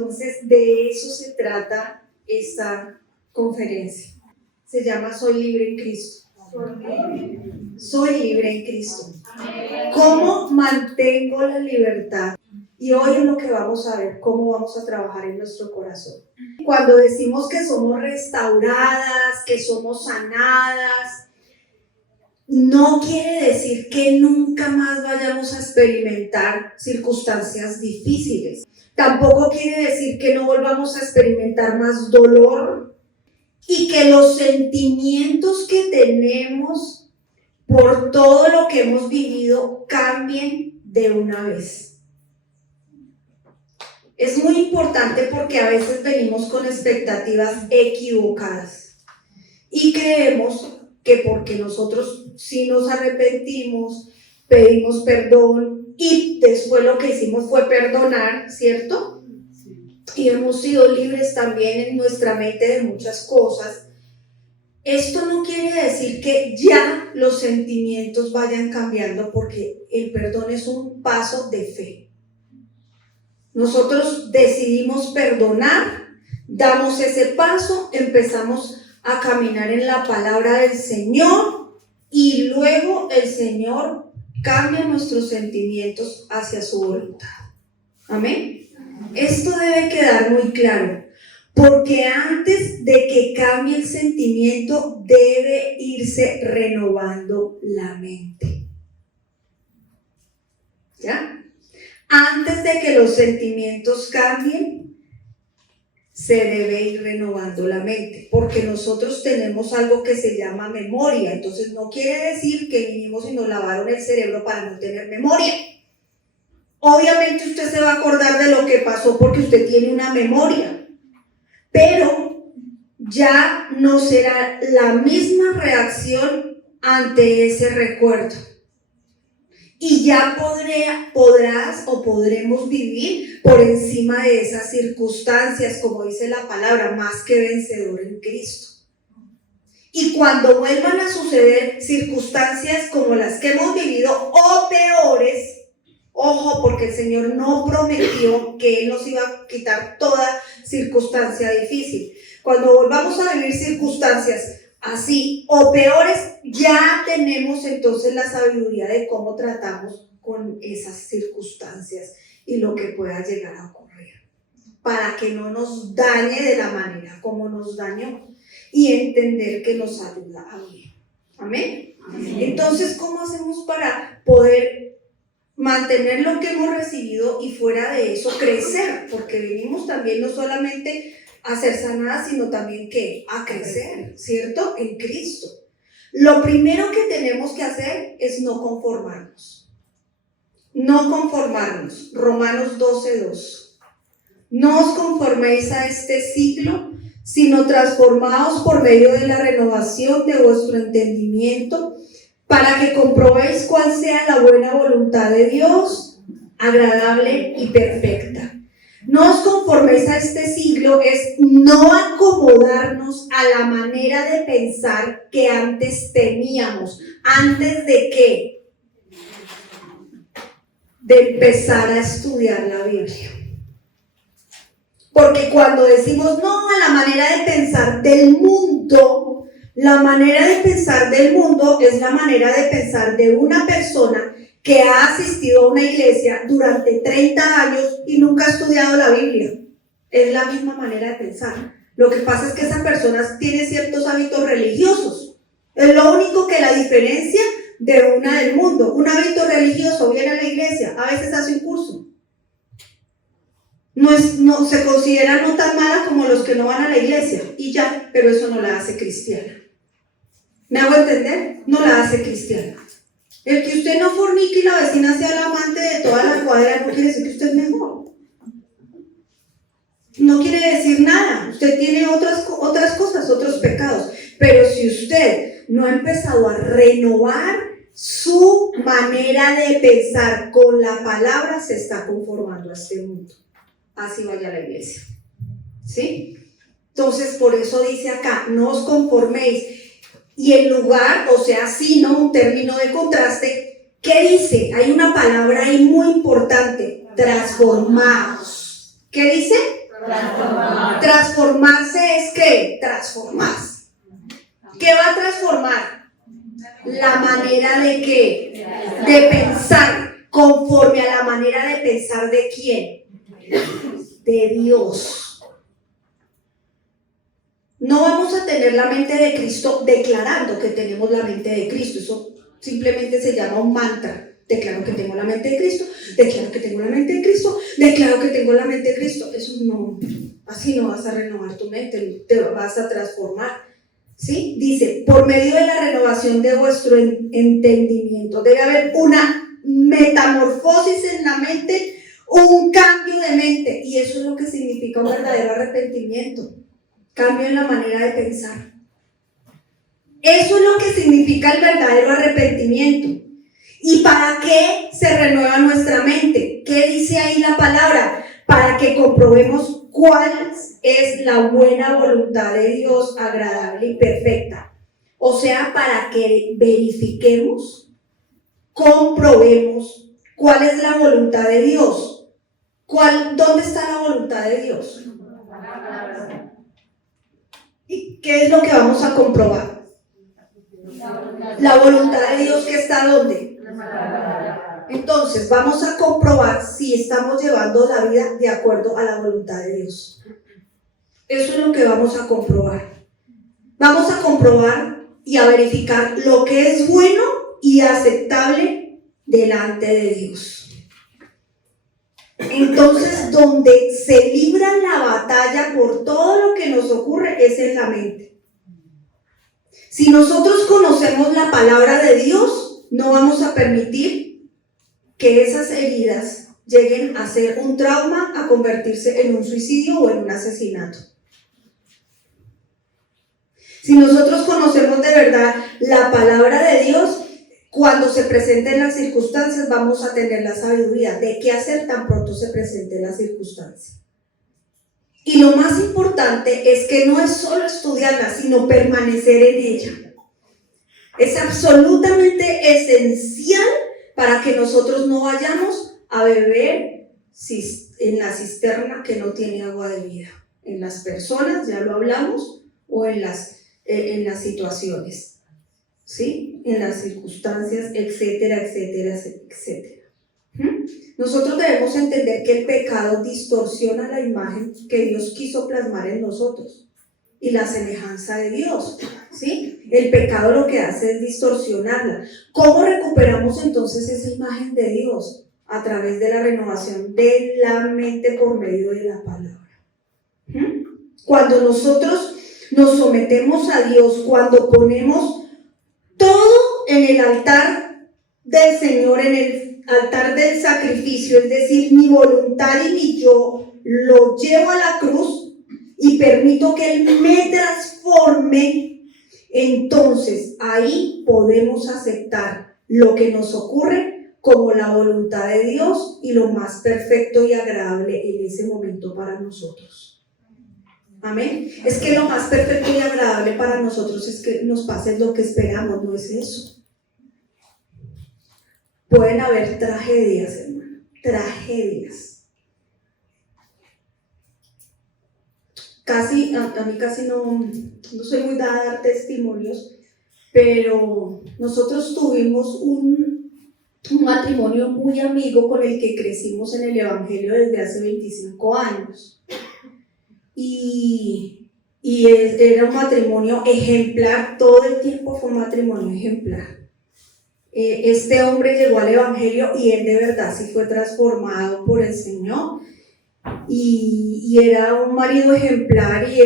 Entonces, de eso se trata esta conferencia. Se llama Soy libre en Cristo. Soy libre en Cristo. ¿Cómo mantengo la libertad? Y hoy es lo que vamos a ver, cómo vamos a trabajar en nuestro corazón. Cuando decimos que somos restauradas, que somos sanadas, no quiere decir que nunca más vayamos a experimentar circunstancias difíciles. Tampoco quiere decir que no volvamos a experimentar más dolor y que los sentimientos que tenemos por todo lo que hemos vivido cambien de una vez. Es muy importante porque a veces venimos con expectativas equivocadas y creemos que porque nosotros sí nos arrepentimos, pedimos perdón y después lo que hicimos fue perdonar, ¿cierto? Y hemos sido libres también en nuestra mente de muchas cosas. Esto no quiere decir que ya los sentimientos vayan cambiando, porque el perdón es un paso de fe. Nosotros decidimos perdonar, damos ese paso, empezamos a caminar en la palabra del Señor y luego el Señor cambia nuestros sentimientos hacia su voluntad. Amén. Esto debe quedar muy claro, porque antes de que cambie el sentimiento debe irse renovando la mente. ¿Ya? Antes de que los sentimientos cambien, se debe ir renovando la mente, porque nosotros tenemos algo que se llama memoria. Entonces no quiere decir que vinimos y nos lavaron el cerebro para no tener memoria. Obviamente usted se va a acordar de lo que pasó porque usted tiene una memoria, pero ya no será la misma reacción ante ese recuerdo. Y ya podrás o podremos vivir por encima de esas circunstancias, como dice la palabra, más que vencedor en Cristo. Y cuando vuelvan a suceder circunstancias como las que hemos vivido o peores, ojo, porque el Señor no prometió que Él nos iba a quitar toda circunstancia difícil. Cuando volvamos a vivir circunstancias así o peores, ya tenemos entonces la sabiduría de cómo tratamos con esas circunstancias y lo que pueda llegar a ocurrir, para que no nos dañe de la manera como nos dañó y entender que nos ayuda a vivir. ¿Amén? Amén. Entonces, ¿cómo hacemos para poder mantener lo que hemos recibido y fuera de eso crecer? Porque venimos también no solamente a ser sanadas, sino también ¿qué? A crecer, ¿cierto? En Cristo. Lo primero que tenemos que hacer es no conformarnos. No conformarnos. Romanos 12:2. No os conforméis a este siglo, sino transformaos por medio de la renovación de vuestro entendimiento, para que comprobéis cuál sea la buena voluntad de Dios, agradable y perfecta. No os conforméis a este siglo es no acomodarnos a la manera de pensar que antes teníamos. ¿Antes de qué? De empezar a estudiar la Biblia. Porque cuando decimos no a la manera de pensar del mundo, la manera de pensar del mundo es la manera de pensar de una persona que ha asistido a una iglesia durante 30 años y nunca ha estudiado la Biblia. Es la misma manera de pensar. Lo que pasa es que esa persona tiene ciertos hábitos religiosos. Es lo único que la diferencia de una del mundo. Un hábito religioso viene a la iglesia, a veces hace un curso. No se considera no tan mala como los que no van a la iglesia y ya, pero eso no la hace cristiana. ¿Me hago entender? No la hace cristiana. El que usted no fornique y la vecina sea la amante de toda la cuadra no quiere decir que usted es mejor. No quiere decir nada. Usted tiene otras cosas, otros pecados. Pero si usted no ha empezado a renovar su manera de pensar con la palabra, se está conformando a este mundo. Así vaya a la iglesia. ¿Sí? Entonces, por eso dice acá, no os conforméis. Y en lugar, o sea, sino un término de contraste, ¿qué dice? Hay una palabra ahí muy importante, transformados. ¿Qué dice? Transformarse es ¿qué? Transformarse. ¿Qué va a transformar? La manera de ¿qué? De pensar, conforme a la manera de pensar ¿de quién? De Dios. No vamos a tener la mente de Cristo declarando que tenemos la mente de Cristo. Eso simplemente se llama un mantra. Declaro que tengo la mente de Cristo, declaro que tengo la mente de Cristo, declaro que tengo la mente de Cristo. Eso no, así no vas a renovar tu mente, te vas a transformar. ¿Sí? Dice, por medio de la renovación de vuestro entendimiento, debe haber una metamorfosis en la mente, un cambio de mente. Y eso es lo que significa un verdadero arrepentimiento. Cambio en la manera de pensar. Eso es lo que significa el verdadero arrepentimiento. ¿Y para qué se renueva nuestra mente? ¿Qué dice ahí la palabra? Para que comprobemos cuál es la buena voluntad de Dios, agradable y perfecta. O sea, para que verifiquemos, comprobemos cuál es la voluntad de Dios. ¿Dónde está la voluntad de Dios? ¿Y qué es lo que vamos a comprobar? La voluntad de Dios, que está ¿dónde? Entonces vamos a comprobar si estamos llevando la vida de acuerdo a la voluntad de Dios. Eso es lo que vamos a comprobar. Vamos a comprobar y a verificar lo que es bueno y aceptable delante de Dios. Entonces, donde se libra la batalla por todo lo que nos ocurre es en la mente. Si nosotros conocemos la palabra de Dios, no vamos a permitir que esas heridas lleguen a ser un trauma, a convertirse en un suicidio o en un asesinato. Si nosotros conocemos de verdad la palabra de Dios, cuando se presenten las circunstancias vamos a tener la sabiduría de qué hacer tan pronto se presenten las circunstancias. Y lo más importante es que no es solo estudiarla, sino permanecer en ella. Es absolutamente esencial para que nosotros no vayamos a beber en la cisterna que no tiene agua de vida. En las personas, ya lo hablamos, o en las situaciones, ¿sí? En las circunstancias, etcétera, etcétera, etcétera. Nosotros debemos entender que el pecado distorsiona la imagen que Dios quiso plasmar en nosotros y la semejanza de Dios, ¿sí? El pecado lo que hace es distorsionarla. ¿Cómo recuperamos entonces esa imagen de Dios? A través de la renovación de la mente por medio de la palabra. Cuando nosotros nos sometemos a Dios, cuando ponemos todo en el altar del Señor, en el altar del sacrificio, es decir, mi voluntad y mi yo, lo llevo a la cruz y permito que Él me transforme, entonces ahí podemos aceptar lo que nos ocurre como la voluntad de Dios y lo más perfecto y agradable en ese momento para nosotros. Amén. Es que lo más perfecto y agradable para nosotros es que nos pase lo que esperamos, no es eso. Pueden haber tragedias, hermano, tragedias. A mí casi no soy muy dada a dar testimonios, pero nosotros tuvimos un matrimonio muy amigo con el que crecimos en el Evangelio desde hace 25 años. Y era un matrimonio ejemplar, todo el tiempo fue un matrimonio ejemplar. Este hombre llegó al Evangelio y él de verdad sí fue transformado por el Señor y era un marido ejemplar y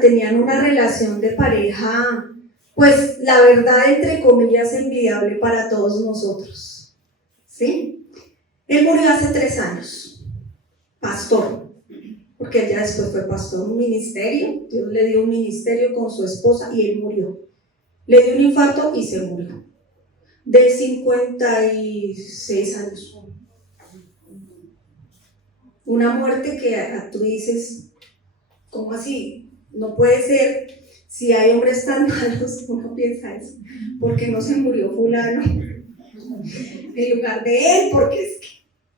tenían una relación de pareja, pues la verdad entre comillas envidiable para todos nosotros, ¿sí? Él murió hace 3 años, pastor, porque él ya después fue pastor, un ministerio, Dios le dio un ministerio con su esposa y él murió. Le dio un infarto y se murió, de 56 años. Una muerte que tú dices, ¿cómo así? No puede ser. Si hay hombres tan malos, uno piensa eso, porque no se murió fulano en lugar de él, porque es que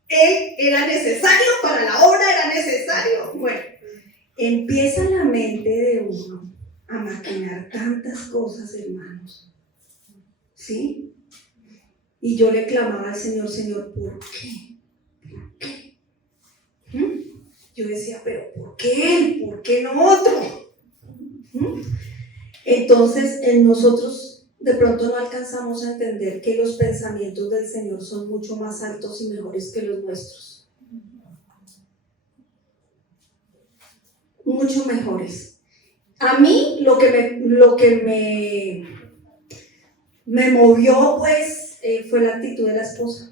él era necesario para la obra, era necesario empieza la mente de uno a maquinar tantas cosas, hermanos, ¿sí? Y yo le clamaba al Señor, Señor, ¿por qué? ¿Por qué? Yo decía, pero ¿por qué él? ¿Por qué no otro? Entonces, en nosotros de pronto no alcanzamos a entender que los pensamientos del Señor son mucho más altos y mejores que los nuestros. Mucho mejores. A mí lo que me movió, pues, fue la actitud de la esposa.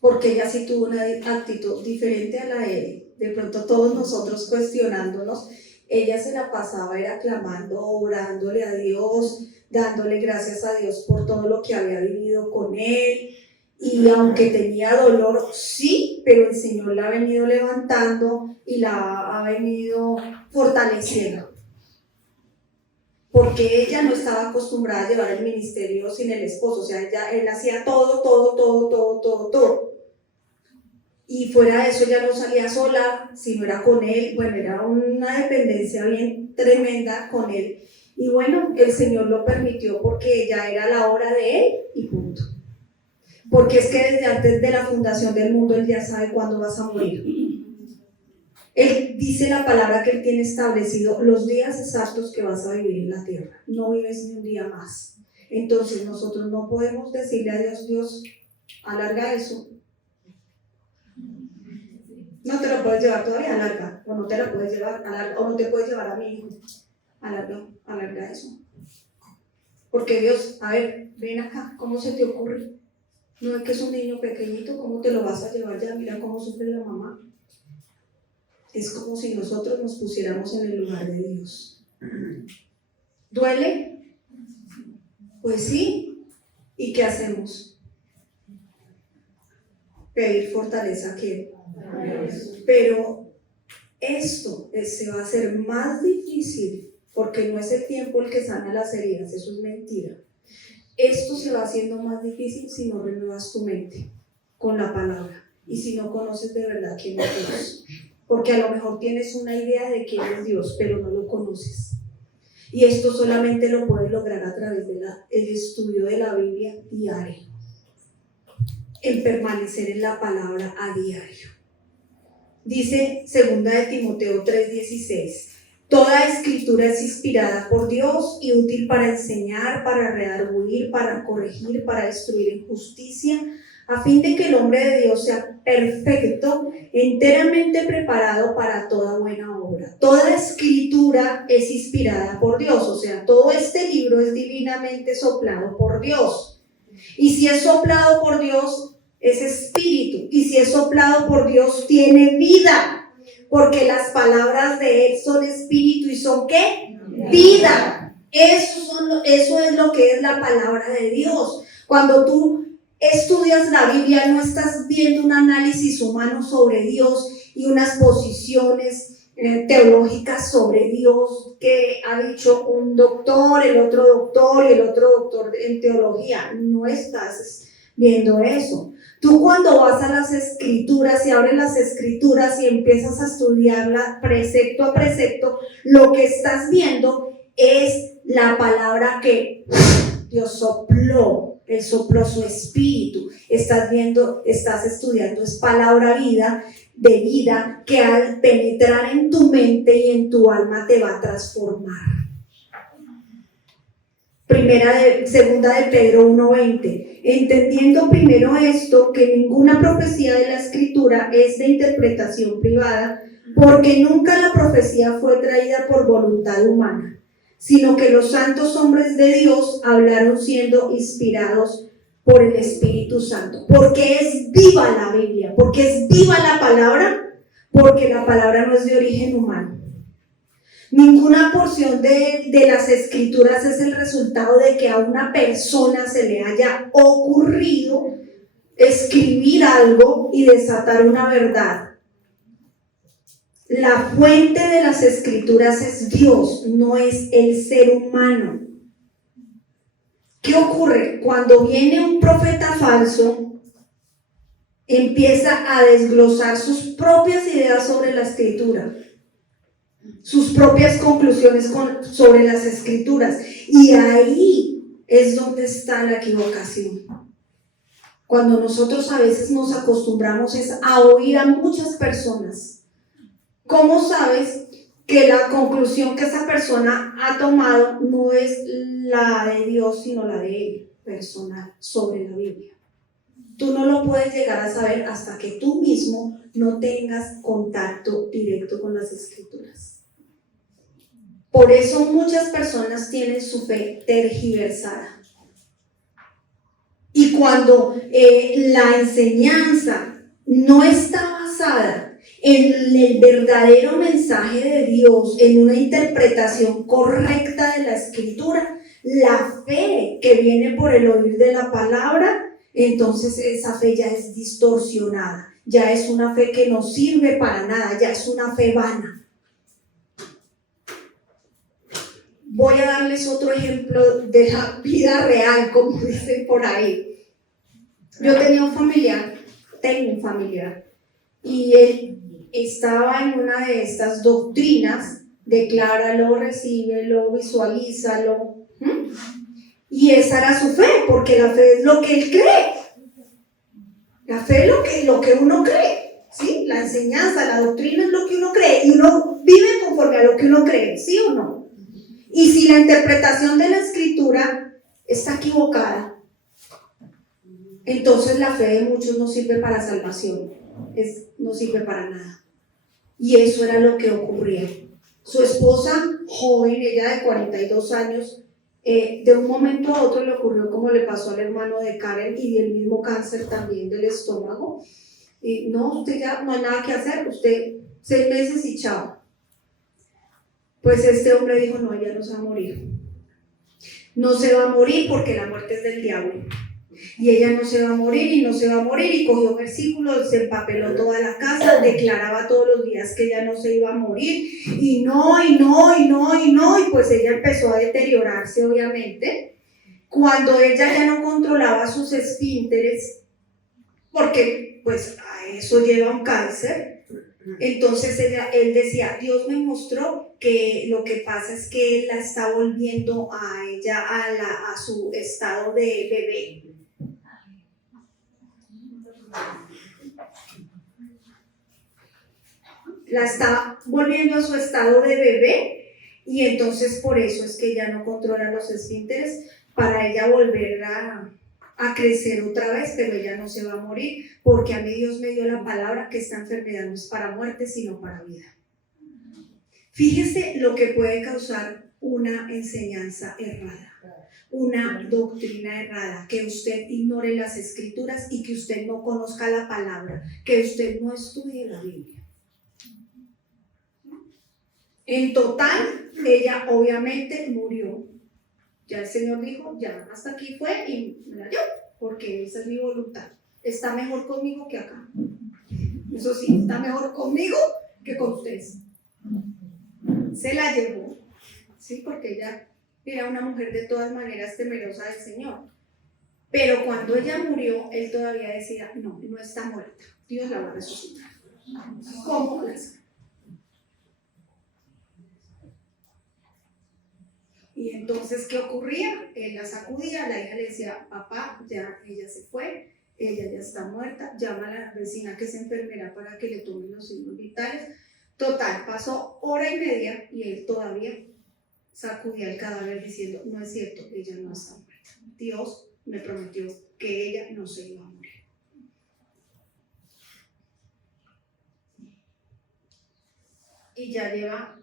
Porque ella sí tuvo una actitud diferente a la de él. De pronto todos nosotros cuestionándonos, ella se la pasaba era clamando, orándole a Dios, dándole gracias a Dios por todo lo que había vivido con él. Y aunque tenía dolor, sí, pero el Señor la ha venido levantando y la ha venido fortaleciendo. Porque ella no estaba acostumbrada a llevar el ministerio sin el esposo, o sea, él hacía todo. Y fuera de eso ella no salía sola, sino era con él. Bueno, era una dependencia bien tremenda con él. Y bueno, el Señor lo permitió porque ya era la hora de él y punto. Porque es que desde antes de la fundación del mundo él ya sabe cuándo vas a morir. Él dice la palabra que él tiene establecido los días exactos que vas a vivir en la tierra. No vives ni un día más. Entonces nosotros no podemos decirle a Dios, Dios, alarga eso. No te lo puedes llevar todavía, alarga. O no te la puedes llevar, alarga. O no te puedes llevar a mi hijo. Alarga eso. Porque Dios, a ver, ven acá, ¿cómo se te ocurre? No es que es un niño pequeñito, ¿cómo te lo vas a llevar ya? Mira cómo sufre la mamá. Es como si nosotros nos pusiéramos en el lugar de Dios. ¿Duele? Pues sí. ¿Y qué hacemos? Pedir fortaleza a ¿quién? Pero esto se va a hacer más difícil porque no es el tiempo el que sana las heridas, eso es mentira. Esto se va haciendo más difícil si no renuevas tu mente con la palabra y si no conoces de verdad quién es Dios. Porque a lo mejor tienes una idea de quién es Dios, pero no lo conoces. Y esto solamente lo puedes lograr a través del estudio de la Biblia diario. El permanecer en la palabra a diario. Dice 2 de Timoteo 3:16. Toda escritura es inspirada por Dios y útil para enseñar, para redarguir, para corregir, para instruir en justicia, a fin de que el hombre de Dios sea perfecto, enteramente preparado para toda buena obra. Toda escritura es inspirada por Dios, o sea, todo este libro es divinamente soplado por Dios. Y si es soplado por Dios, es espíritu. Y si es soplado por Dios, tiene vida. Porque las palabras de Él son espíritu y son ¿qué? Vida. Eso es lo que es la palabra de Dios. Cuando tú estudias la Biblia, no estás viendo un análisis humano sobre Dios y unas posiciones teológicas sobre Dios que ha dicho un doctor, el otro doctor y el otro doctor en teología. No estás viendo eso. Tú cuando vas a las escrituras y abres las escrituras y empiezas a estudiarla precepto a precepto, lo que estás viendo es la palabra que Dios sopló. Él sopló su espíritu. Estás estudiando, es palabra de vida que al penetrar en tu mente y en tu alma te va a transformar. Segunda de Pedro 1:20. Entendiendo primero esto, que ninguna profecía de la escritura es de interpretación privada, porque nunca la profecía fue traída por voluntad humana, sino que los santos hombres de Dios hablaron siendo inspirados por el Espíritu Santo. Porque es viva la Biblia, porque es viva la palabra, porque la palabra no es de origen humano. Ninguna porción de las escrituras es el resultado de que a una persona se le haya ocurrido escribir algo y desatar una verdad. La fuente de las escrituras es Dios, no es el ser humano. ¿Qué ocurre? Cuando viene un profeta falso, empieza a desglosar sus propias ideas sobre la escritura, sus propias conclusiones sobre las escrituras, y ahí es donde está la equivocación. Cuando nosotros a veces nos acostumbramos es a oír a muchas personas. ¿Cómo sabes que la conclusión que esa persona ha tomado no es la de Dios, sino la de él, personal, sobre la Biblia? Tú no lo puedes llegar a saber hasta que tú mismo no tengas contacto directo con las escrituras. Por eso muchas personas tienen su fe tergiversada. Y cuando la enseñanza no está basada en el verdadero mensaje de Dios, en una interpretación correcta de la escritura, la fe que viene por el oír de la palabra, entonces esa fe ya es distorsionada, ya es una fe que no sirve para nada, ya es una fe vana. Voy a darles otro ejemplo de la vida real, como dicen por ahí. Yo tengo un familiar, y él estaba en una de estas doctrinas: decláralo, recíbelo, visualízalo. Y esa era su fe, porque la fe es lo que él cree. La fe es lo que uno cree, ¿sí? La enseñanza, la doctrina es lo que uno cree, y uno vive conforme a lo que uno cree, ¿sí o no? Y si la interpretación de la escritura está equivocada, entonces la fe de muchos no sirve para salvación, no sirve para nada. Y eso era lo que ocurría. Su esposa, joven, ella de 42 años, de un momento a otro le ocurrió como le pasó al hermano de Karen, y el mismo cáncer también del estómago. Y no, usted ya no hay nada que hacer, usted 6 meses y chao. Pues este hombre dijo: no, ella no se va a morir. No se va a morir porque la muerte es del diablo. Y ella no se va a morir y no se va a morir, y cogió versículos, se empapeló toda la casa, declaraba todos los días que ella no se iba a morir, y pues ella empezó a deteriorarse, obviamente. Cuando ella ya no controlaba sus esfínteres, porque pues a eso lleva un cáncer, entonces él decía: Dios me mostró que lo que pasa es que él la está volviendo a ella a su estado de bebé. La está volviendo a su estado de bebé, y entonces por eso es que ella no controla los esfínteres, para ella volver a crecer otra vez, pero ella no se va a morir, porque a mí Dios me dio la palabra que esta enfermedad no es para muerte, sino para vida. Fíjese lo que puede causar una enseñanza errada, una doctrina errada: que usted ignore las escrituras y que usted no conozca la palabra, que usted no estudie la Biblia. En total, ella obviamente murió. Ya el Señor dijo: ya hasta aquí fue, y me la dio, porque esa es mi voluntad. Está mejor conmigo que acá. Eso sí, está mejor conmigo que con ustedes. Se la llevó, ¿sí? Porque ella era una mujer de todas maneras temerosa del Señor. Pero cuando ella murió, él todavía decía: no, no está muerta, Dios la va a resucitar. ¿Cómo lo hace? Y entonces, ¿qué ocurría? Él la sacudía, la hija le decía: papá, ya ella se fue, ella ya está muerta, llama a la vecina que es enfermera para que le tomen los signos vitales. Total, pasó 1:30 y él todavía sacudía el cadáver diciendo: no es cierto, ella no está muerta. Dios me prometió que ella no se iba a morir. Y ya lleva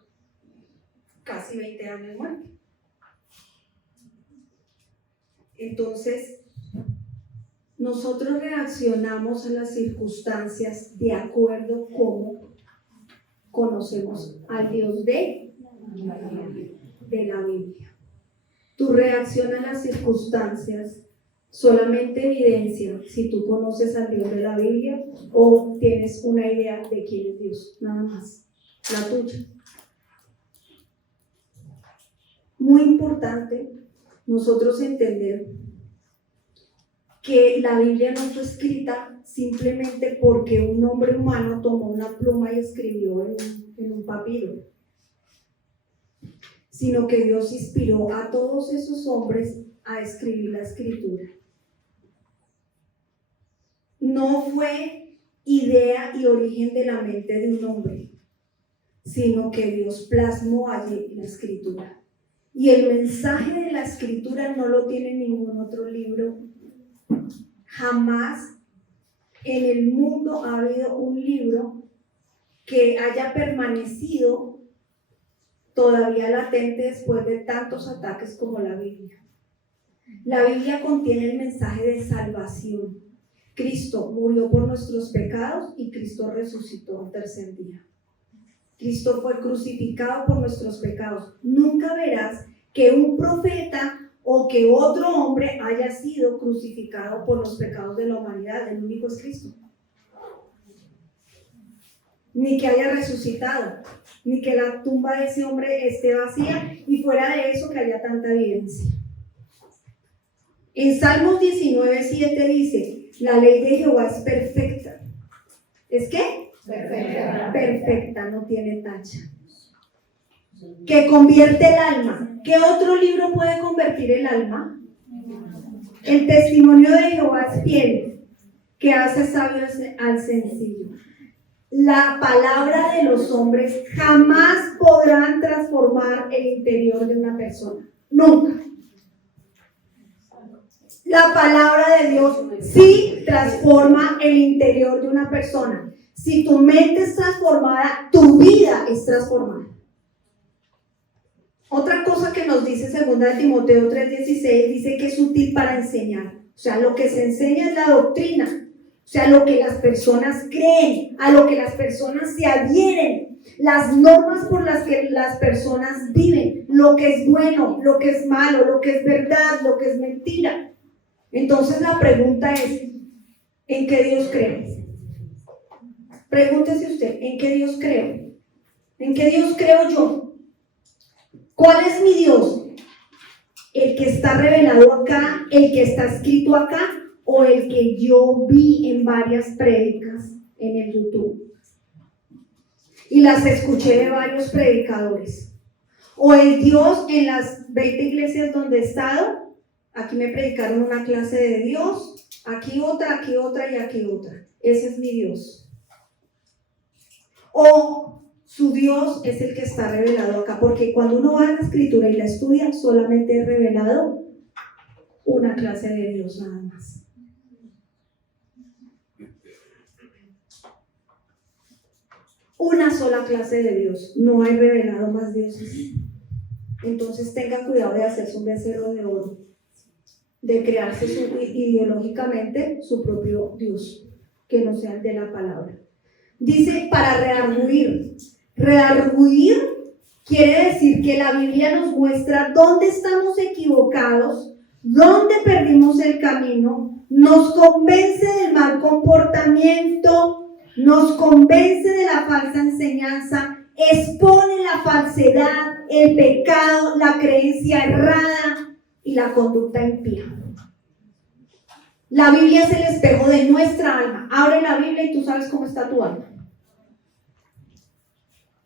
casi 20 años muerta. Entonces, nosotros reaccionamos a las circunstancias de acuerdo a cómo conocemos al Dios de la Biblia. Tu reacción a las circunstancias solamente evidencia si tú conoces al Dios de la Biblia o tienes una idea de quién es Dios, nada más, la tuya. Muy importante nosotros entender que la Biblia no fue escrita simplemente porque un hombre humano tomó una pluma y escribió en un papiro, sino que Dios inspiró a todos esos hombres a escribir la escritura. No fue idea y origen de la mente de un hombre, sino que Dios plasmó allí la escritura. Y el mensaje de la escritura no lo tiene ningún otro libro. Jamás en el mundo ha habido un libro que haya permanecido todavía latente después de tantos ataques como la Biblia. La Biblia contiene el mensaje de salvación. Cristo murió por nuestros pecados y Cristo resucitó al tercer día. Cristo fue crucificado por nuestros pecados. Nunca verás que un profeta o que otro hombre haya sido crucificado por los pecados de la humanidad. El único es Cristo. Ni que haya resucitado, ni que la tumba de ese hombre esté vacía, y fuera de eso que haya tanta evidencia. En Salmos 19:7 dice: la ley de Jehová es perfecta. ¿Es qué? Perfecta. Perfecta, no tiene tacha. Que convierte el alma. ¿Qué otro libro puede convertir el alma? El testimonio de Jehová es fiel, que hace sabio al sencillo. La palabra de los hombres jamás podrán transformar el interior de una persona. Nunca. La palabra de Dios sí transforma el interior de una persona. Si tu mente es transformada, tu vida es transformada. Otra cosa que nos dice 2 de Timoteo 3:16, dice que es útil para enseñar. O sea, lo que se enseña es la doctrina. O sea, lo que las personas creen, a lo que las personas se adhieren, las normas por las que las personas viven, lo que es bueno, lo que es malo, lo que es verdad, lo que es mentira. Entonces la pregunta es: ¿en qué Dios cree? Pregúntese usted: ¿en qué Dios creo? ¿En qué Dios creo yo? ¿Cuál es mi Dios? ¿El que está revelado acá, el que está escrito acá, o el que yo vi en varias prédicas en el YouTube y las escuché de varios predicadores? ¿O el Dios en las 20 iglesias donde he estado? Aquí me predicaron una clase de Dios, aquí otra y aquí otra. Ese es mi Dios. ¿O su Dios es el que está revelado acá? Porque cuando uno va a la escritura y la estudia, solamente es revelado una clase de Dios nada más. Una sola clase de Dios, no hay revelado más dioses. Entonces tenga cuidado de hacerse un becerro de oro, de crearse ideológicamente su propio Dios, que no sea el de la palabra. Dice: para redarguir. Redarguir quiere decir que la Biblia nos muestra dónde estamos equivocados, dónde perdimos el camino, nos convence del mal comportamiento, nos convence de la falsa enseñanza, expone la falsedad, el pecado, la creencia errada y la conducta impía. La Biblia es el espejo de nuestra alma. Abre la Biblia y tú sabes cómo está tu alma.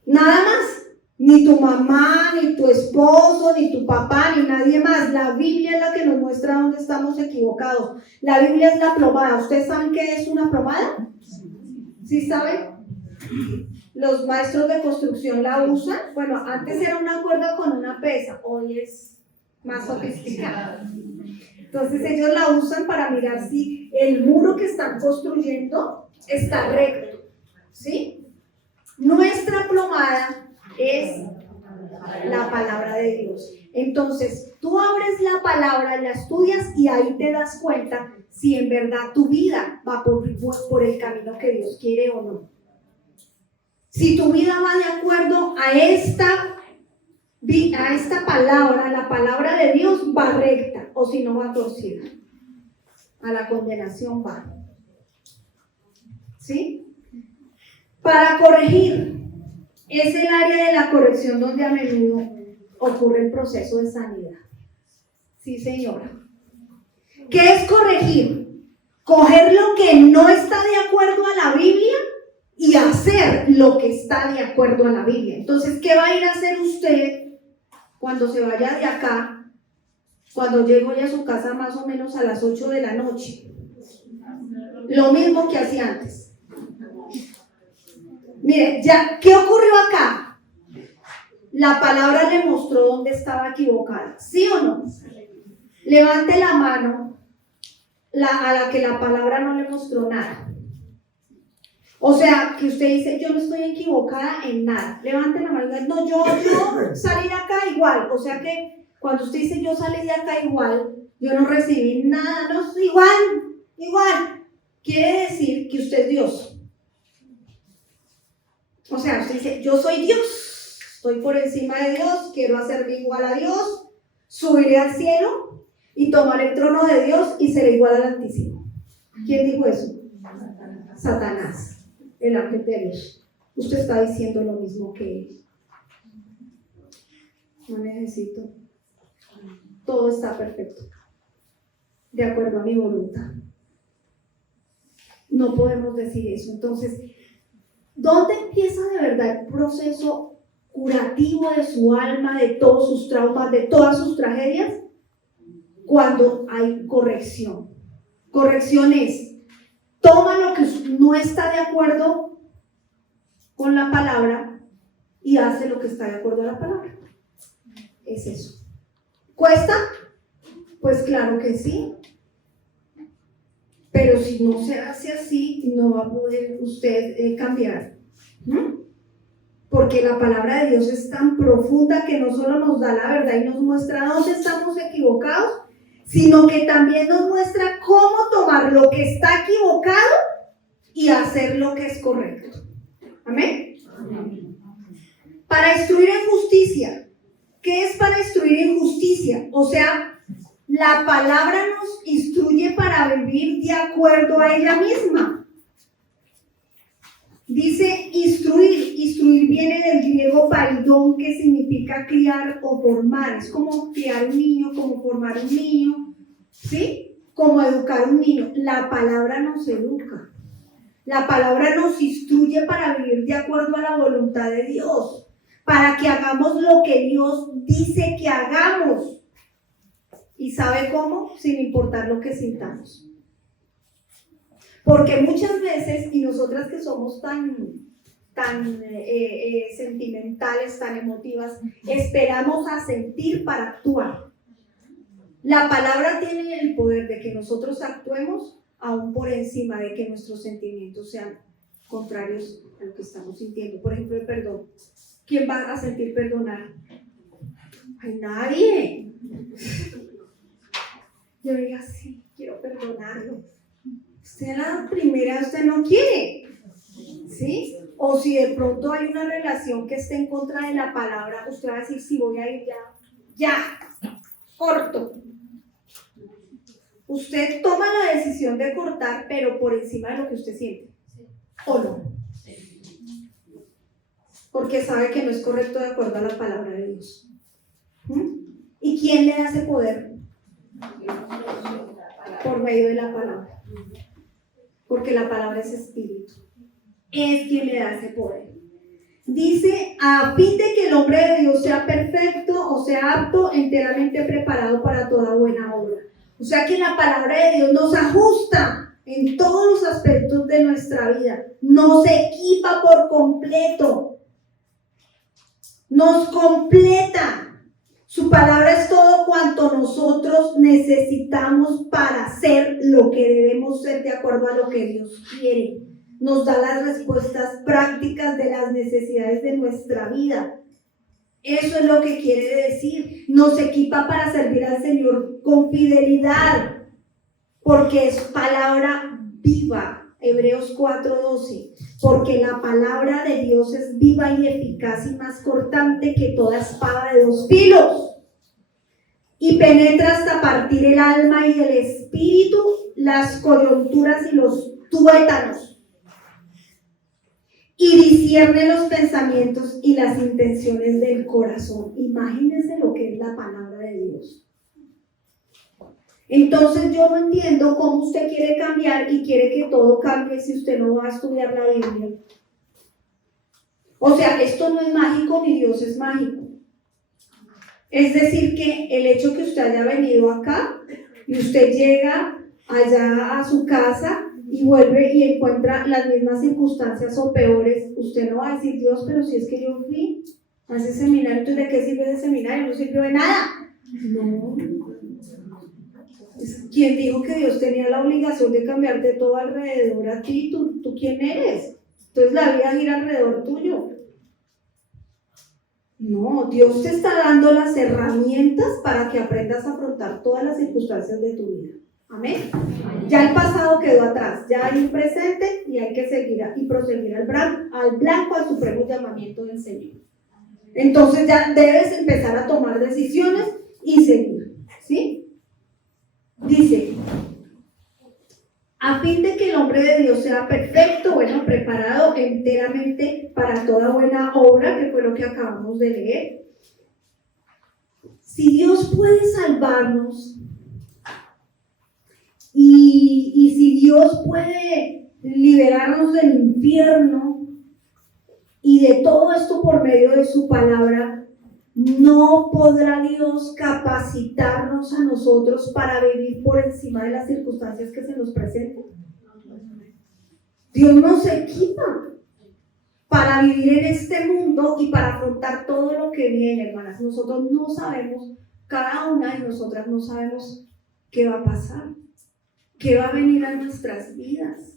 Nada más. Ni tu mamá, ni tu esposo, ni tu papá, ni nadie más. La Biblia es la que nos muestra dónde estamos equivocados. La Biblia es la plomada. ¿Ustedes saben qué es una plomada? ¿Sí saben? Los maestros de construcción la usan. Bueno, antes era una cuerda con una pesa, hoy es más sofisticada. Entonces ellos la usan para mirar si el muro que están construyendo está recto, ¿sí? Nuestra plomada es la palabra de Dios. Entonces tú abres la palabra, la estudias y ahí te das cuenta si en verdad tu vida va por el camino que Dios quiere o no. Si tu vida va de acuerdo a esta palabra, la palabra de Dios va recta, o si no va torcida, a la condenación va. ¿Sí? Para corregir, es el área de la corrección donde a menudo ocurre el proceso de sanidad. Sí, señora. ¿Qué es corregir? Coger lo que no está de acuerdo a la Biblia y hacer lo que está de acuerdo a la Biblia. Entonces, ¿qué va a ir a hacer usted cuando se vaya de acá, cuando llego ya a su casa más o menos a las 8 de la noche? Lo mismo que hacía antes. Mire, ya, ¿qué ocurrió acá? La palabra le mostró dónde estaba equivocada, ¿sí o no? Levante la mano a la que la palabra no le mostró nada. O sea, que usted dice, yo no estoy equivocada en nada. Levante la mano y diga, no, yo salí de acá igual. O sea que cuando usted dice, yo salí de acá igual, yo no recibí nada, no, igual. Quiere decir que usted es Dios. O sea, usted dice, yo soy Dios, estoy por encima de Dios, quiero hacerme igual a Dios, subiré al cielo y tomaré el trono de Dios y seré igual al Altísimo. ¿Quién dijo eso? Satanás, el ángel de Dios. Usted está diciendo lo mismo que él. No necesito. Todo está perfecto, de acuerdo a mi voluntad. No podemos decir eso. Entonces, ¿dónde empieza de verdad el proceso curativo de su alma, de todos sus traumas, de todas sus tragedias? Cuando hay corrección. Corrección es, toma lo que no está de acuerdo con la palabra y hace lo que está de acuerdo a la palabra. Es eso. ¿Cuesta? Pues claro que sí. Pero si no se hace así, no va a poder usted cambiar. Porque la palabra de Dios es tan profunda que no solo nos da la verdad y nos muestra dónde estamos equivocados, sino que también nos muestra cómo tomar lo que está equivocado y hacer lo que es correcto. ¿Amén? Para instruir en justicia. ¿Qué es para instruir en justicia? O sea, la palabra nos instruye para vivir de acuerdo a ella misma. Dice instruir. Instruir viene del griego paidón, que significa criar o formar. Es como criar un niño, como formar un niño, ¿sí? Como educar un niño. La palabra nos educa. La palabra nos instruye para vivir de acuerdo a la voluntad de Dios, para que hagamos lo que Dios dice que hagamos. ¿Y sabe cómo? Sin importar lo que sintamos. Porque muchas veces, y nosotras que somos tan sentimentales, tan emotivas, esperamos a sentir para actuar. La palabra tiene el poder de que nosotros actuemos aún por encima de que nuestros sentimientos sean contrarios a lo que estamos sintiendo. Por ejemplo, el perdón. ¿Quién va a sentir perdonar? ¡Ay, nadie! Yo diga, sí, quiero perdonarlo. Usted a la primera, usted no quiere, ¿sí? O si de pronto hay una relación que esté en contra de la palabra, usted va a decir, sí, voy a ir ya, corto. Usted toma la decisión de cortar, pero por encima de lo que usted siente, ¿o no? Porque sabe que no es correcto de acuerdo a la palabra de Dios. ¿Y quién le da ese poder? Por medio de la palabra. Porque la palabra es espíritu. Es quien le da ese poder. Dice, a fin de que el hombre de Dios sea perfecto, o sea apto, enteramente preparado para toda buena obra. O sea que la palabra de Dios nos ajusta en todos los aspectos de nuestra vida. Nos equipa por completo. Nos completa. Su palabra es todo cuanto nosotros necesitamos para hacer lo que debemos ser de acuerdo a lo que Dios quiere. Nos da las respuestas prácticas de las necesidades de nuestra vida. Eso es lo que quiere decir. Nos equipa para servir al Señor con fidelidad, porque es palabra viva. Hebreos 4:12. Porque la palabra de Dios es viva y eficaz y más cortante que toda espada de dos filos, y penetra hasta partir el alma y el espíritu, las coyunturas y los tuétanos, y discierne los pensamientos y las intenciones del corazón. Imagínense lo que es la palabra de Dios. Entonces yo no entiendo cómo usted quiere cambiar y quiere que todo cambie si usted no va a estudiar la Biblia. O sea, esto no es mágico ni Dios es mágico. Es decir, que el hecho que usted haya venido acá y usted llega allá a su casa y vuelve y encuentra las mismas circunstancias o peores, usted no va a decir, Dios, pero si es que yo fui a ese seminario, entonces ¿de qué sirve ese seminario? No sirvió de nada. No. ¿Quién dijo que Dios tenía la obligación de cambiarte todo alrededor a ti? ¿Tú quién eres? Entonces la vida gira alrededor tuyo. No, Dios te está dando las herramientas para que aprendas a afrontar todas las circunstancias de tu vida. Amén. Ya el pasado quedó atrás, ya hay un presente y hay que seguir y proseguir al blanco, al supremo llamamiento del Señor. Entonces ya debes empezar a tomar decisiones y seguir, ¿sí? Dice, a fin de que el hombre de Dios sea perfecto, bueno, preparado enteramente para toda buena obra, que fue lo que acabamos de leer. Si Dios puede salvarnos y si Dios puede liberarnos del infierno y de todo esto por medio de su palabra, ¿no podrá Dios capacitarnos a nosotros para vivir por encima de las circunstancias que se nos presentan? Dios nos equipa para vivir en este mundo y para afrontar todo lo que viene, hermanas. Nosotros no sabemos, cada una de nosotras no sabemos qué va a pasar, qué va a venir a nuestras vidas.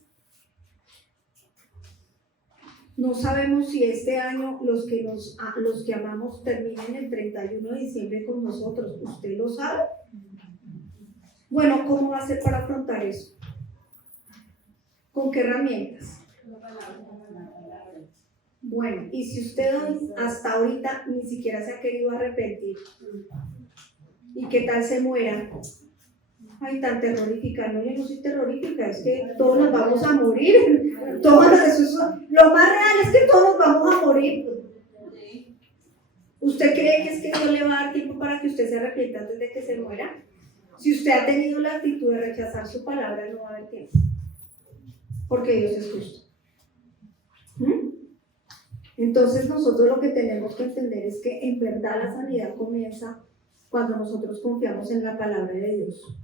No sabemos si este año los que amamos terminen el 31 de diciembre con nosotros. ¿Usted lo sabe? Bueno, ¿cómo va a ser para afrontar eso? ¿Con qué herramientas? Bueno, y si usted hasta ahorita ni siquiera se ha querido arrepentir, ¿y qué tal se muera? Ay, tan terrorífica. No, yo no soy terrorífica, es que todos nos vamos a morir. Lo más real es que todos nos vamos a morir. ¿Usted cree que es que Dios le va a dar tiempo para que usted se arrepienta antes de que se muera? Si usted ha tenido la actitud de rechazar su palabra, no va a haber tiempo. Porque Dios es justo. Entonces nosotros lo que tenemos que entender es que en verdad la sanidad comienza cuando nosotros confiamos en la palabra de Dios.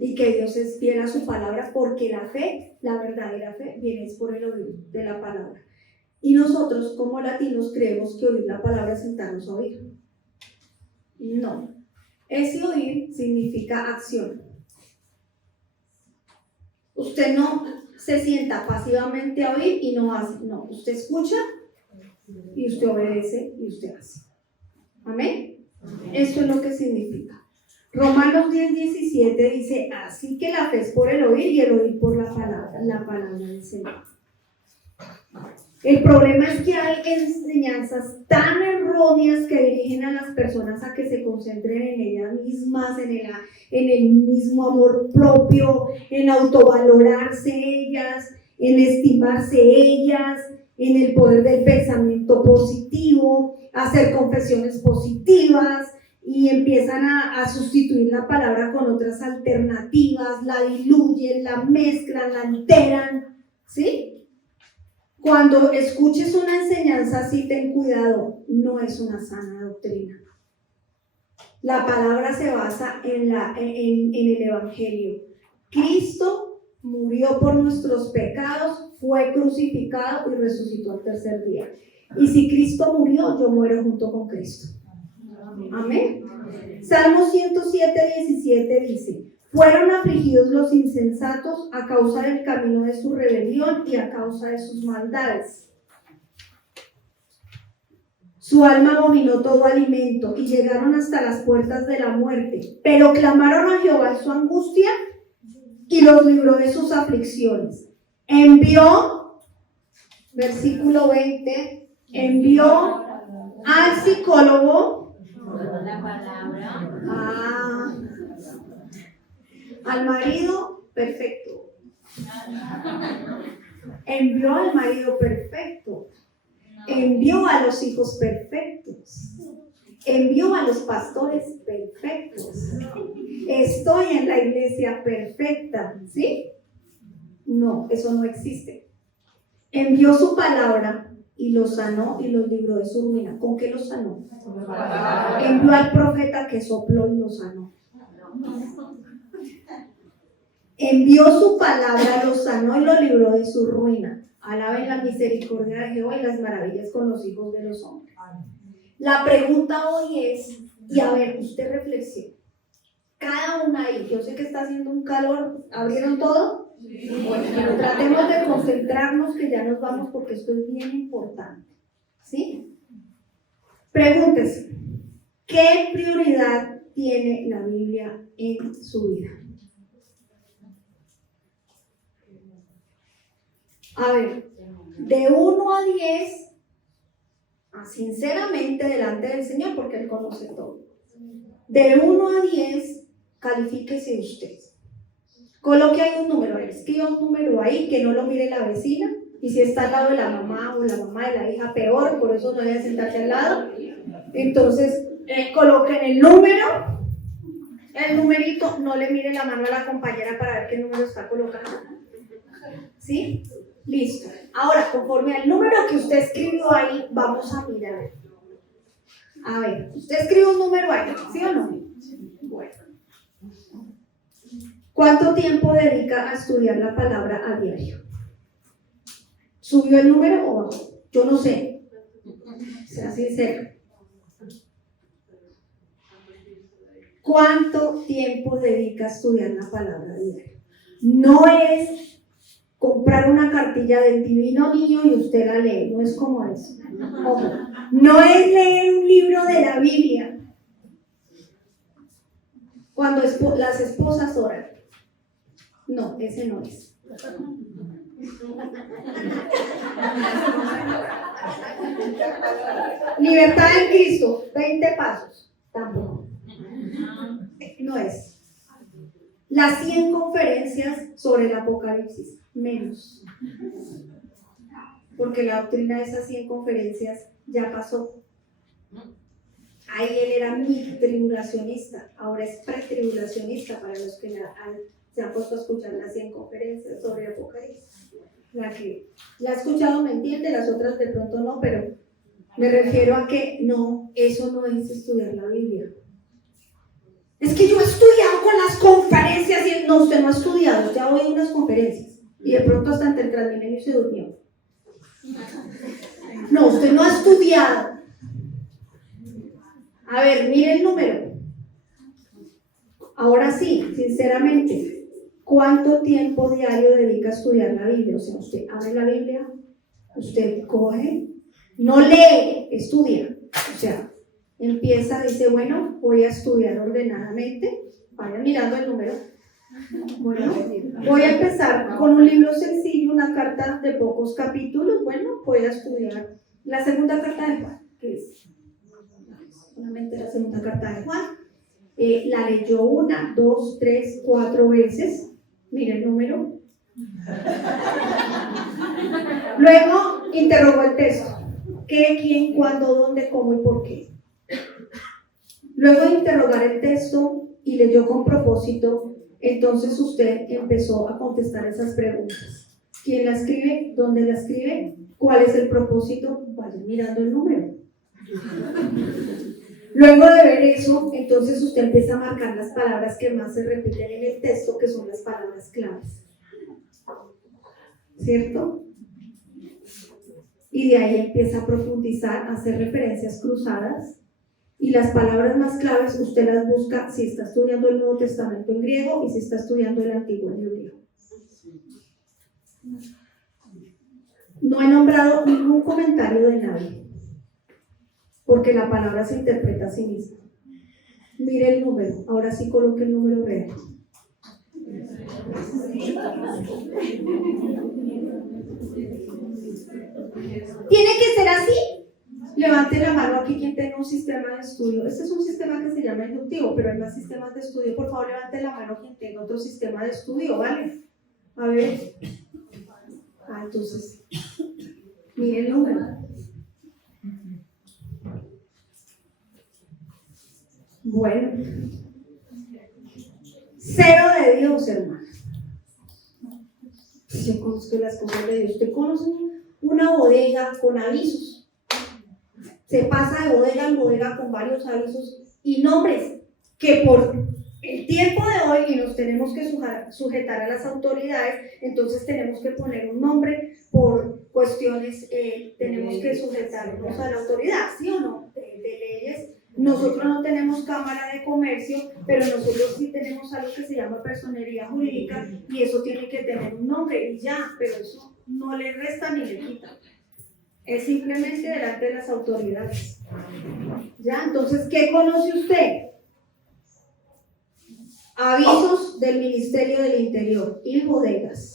Y que Dios es fiel a su palabra, porque la fe, la verdadera fe, viene por el oír de la palabra. Y nosotros como latinos creemos que oír la palabra es sentarnos a oír. No. Ese oír significa acción. Usted no se sienta pasivamente a oír y no hace. No, usted escucha y usted obedece y usted hace. Amén. Esto es lo que significa. Romanos 10:17 dice, así que la fe es por el oír y el oír por la palabra del Señor. El problema es que hay enseñanzas tan erróneas que dirigen a las personas a que se concentren en ellas mismas, en el mismo amor propio, en autovalorarse ellas, en estimarse ellas, en el poder del pensamiento positivo, hacer confesiones positivas, y empiezan a sustituir la palabra con otras alternativas, la diluyen, la mezclan, la alteran, ¿sí? Cuando escuches una enseñanza así, ten cuidado, no es una sana doctrina. La palabra se basa en el Evangelio. Cristo murió por nuestros pecados, fue crucificado y resucitó al tercer día. Y si Cristo murió, yo muero junto con Cristo. Amén. Salmo 107:17 dice, fueron afligidos los insensatos a causa del camino de su rebelión y a causa de sus maldades. Su alma abominó todo alimento y llegaron hasta las puertas de la muerte, pero clamaron a Jehová en su angustia y los libró de sus aflicciones. Envió, versículo 20, envió al psicólogo, la palabra, al marido perfecto. Envió al marido perfecto. Envió a los hijos perfectos. envió a los pastores perfectos. Estoy en la iglesia perfecta, ¿sí? No, eso no existe. Envió su palabra y los sanó y los libró de su ruina. ¿Con qué los sanó? Envió al profeta que sopló y los sanó. Envió su palabra, los sanó y los libró de su ruina. Alaben la misericordia de Jehová y las maravillas con los hijos de los hombres. La pregunta hoy es, y a ver, usted reflexione. Cada una ahí, yo sé que está haciendo un calor, ¿abrieron todo? Bueno, tratemos de concentrarnos que ya nos vamos porque esto es bien importante. ¿Sí? Pregúntese, ¿qué prioridad tiene la Biblia en su vida? A ver, de 1 a 10, sinceramente delante del Señor, porque Él conoce todo. De 1 a 10, califíquese usted. Coloque ahí un número, escriba un número ahí, que no lo mire la vecina, y si está al lado de la mamá o la mamá de la hija, peor, por eso no debe sentarse al lado. Entonces, coloquen el número, el numerito, no le mire la mano a la compañera para ver qué número está colocando. ¿Sí? Listo. Ahora, conforme al número que usted escribió ahí, vamos a mirar. A ver, usted escribe un número ahí, ¿sí o no? Bueno. ¿Cuánto tiempo dedica a estudiar la palabra a diario? ¿Subió el número o bajó? Yo no sé. Sea sincero. ¿Cuánto tiempo dedica a estudiar la palabra a diario? No es comprar una cartilla del Divino Niño y usted la lee, no es como eso. Ojo, no es leer un libro de la Biblia cuando las esposas oran. No, ese no es. Libertad en Cristo, 20 pasos, tampoco. No es. Las 100 conferencias sobre el Apocalipsis, menos. Porque la doctrina de esas 100 conferencias ya pasó. Ahí él era tribulacionista, ahora es pretribulacionista para los que se han puesto a escuchar las 100 conferencias sobre el Apocalipsis. La que la ha escuchado me entiende, las otras de pronto no, pero me refiero a que no, eso no es estudiar la Biblia. Es que yo he estudiado con las conferencias y no, usted no ha estudiado, usted ha oído unas conferencias y de pronto hasta entre el Transmilenio se durmió. No, usted no ha estudiado. A ver, mire el número. Ahora sí, sinceramente, ¿cuánto tiempo diario dedica a estudiar la Biblia? O sea, usted abre la Biblia, usted coge, no lee, estudia. O sea, empieza, dice, bueno, voy a estudiar ordenadamente. Vayan mirando el número. Bueno, voy a empezar con un libro sencillo, una carta de pocos capítulos. Bueno, voy a estudiar la segunda carta de Juan, que es solamente la segunda carta de Juan. La leyó 1, 2, 3, 4 veces. Mire el número. Luego interrogó el texto. ¿Qué, quién, cuándo, dónde, cómo y por qué? Luego de interrogar el texto y leyó con propósito, entonces usted empezó a contestar esas preguntas. ¿Quién la escribe? ¿Dónde la escribe? ¿Cuál es el propósito? Vayan mirando el número. Luego de ver eso, entonces usted empieza a marcar las palabras que más se repiten en el texto, que son las palabras claves. ¿Cierto? Y de ahí empieza a profundizar, a hacer referencias cruzadas. Y las palabras más claves usted las busca si está estudiando el Nuevo Testamento en griego y si está estudiando el Antiguo en hebreo. No he nombrado ningún comentario de nadie, porque la palabra se interpreta a sí misma. Mire el número, ahora sí coloque el número real. Tiene que ser así. Levante la mano aquí quien tenga un sistema de estudio. Este es un sistema que se llama inductivo, pero hay más sistemas de estudio. Por favor, levante la mano quien tenga otro sistema de estudio, ¿vale? A ver. Entonces, mire el número. Bueno, cero de Dios, hermano. Yo conozco las cosas de Dios. Usted conoce una bodega con avisos. Se pasa de bodega en bodega con varios avisos y nombres que por el tiempo de hoy y nos tenemos que sujetar a las autoridades, entonces tenemos que poner un nombre por cuestiones, tenemos que sujetarnos a la autoridad, ¿sí o no? De leyes. Nosotros no tenemos cámara de comercio, pero nosotros sí tenemos algo que se llama personería jurídica y eso tiene que tener un nombre y ya, pero eso no le resta ni le quita. Es simplemente delante de las autoridades. ¿Ya? Entonces, ¿qué conoce usted? Avisos del Ministerio del Interior y bodegas.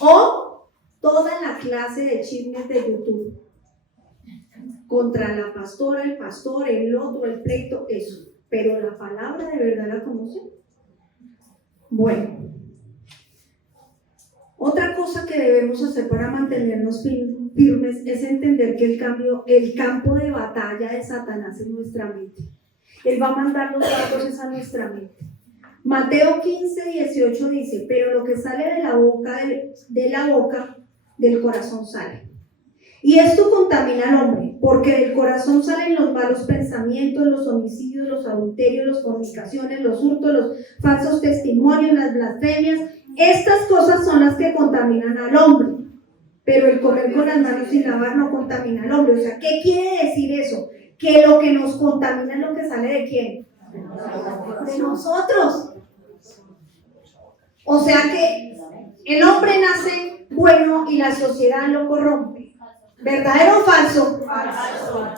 O toda la clase de chismes de YouTube. Contra la pastora, el pastor, el otro, el pleito, eso. Pero la palabra de verdad la conoce. Bueno. Otra cosa que debemos hacer para mantenernos firmes es entender que el campo de batalla de Satanás es nuestra mente. Él va a mandar los datos a nuestra mente. Mateo 15:18 dice, pero lo que sale de la boca del corazón sale. Y esto contamina al hombre, porque del corazón salen los malos pensamientos, los homicidios, los adulterios, las fornicaciones, los hurtos, los falsos testimonios, las blasfemias. Estas cosas son las que contaminan al hombre, pero el comer con las manos sin lavar no contamina al hombre. O sea, ¿qué quiere decir eso? Que lo que nos contamina es lo que sale ¿de quién? De nosotros. O sea que el hombre nace bueno y la sociedad lo corrompe. ¿Verdadero o falso? Falso.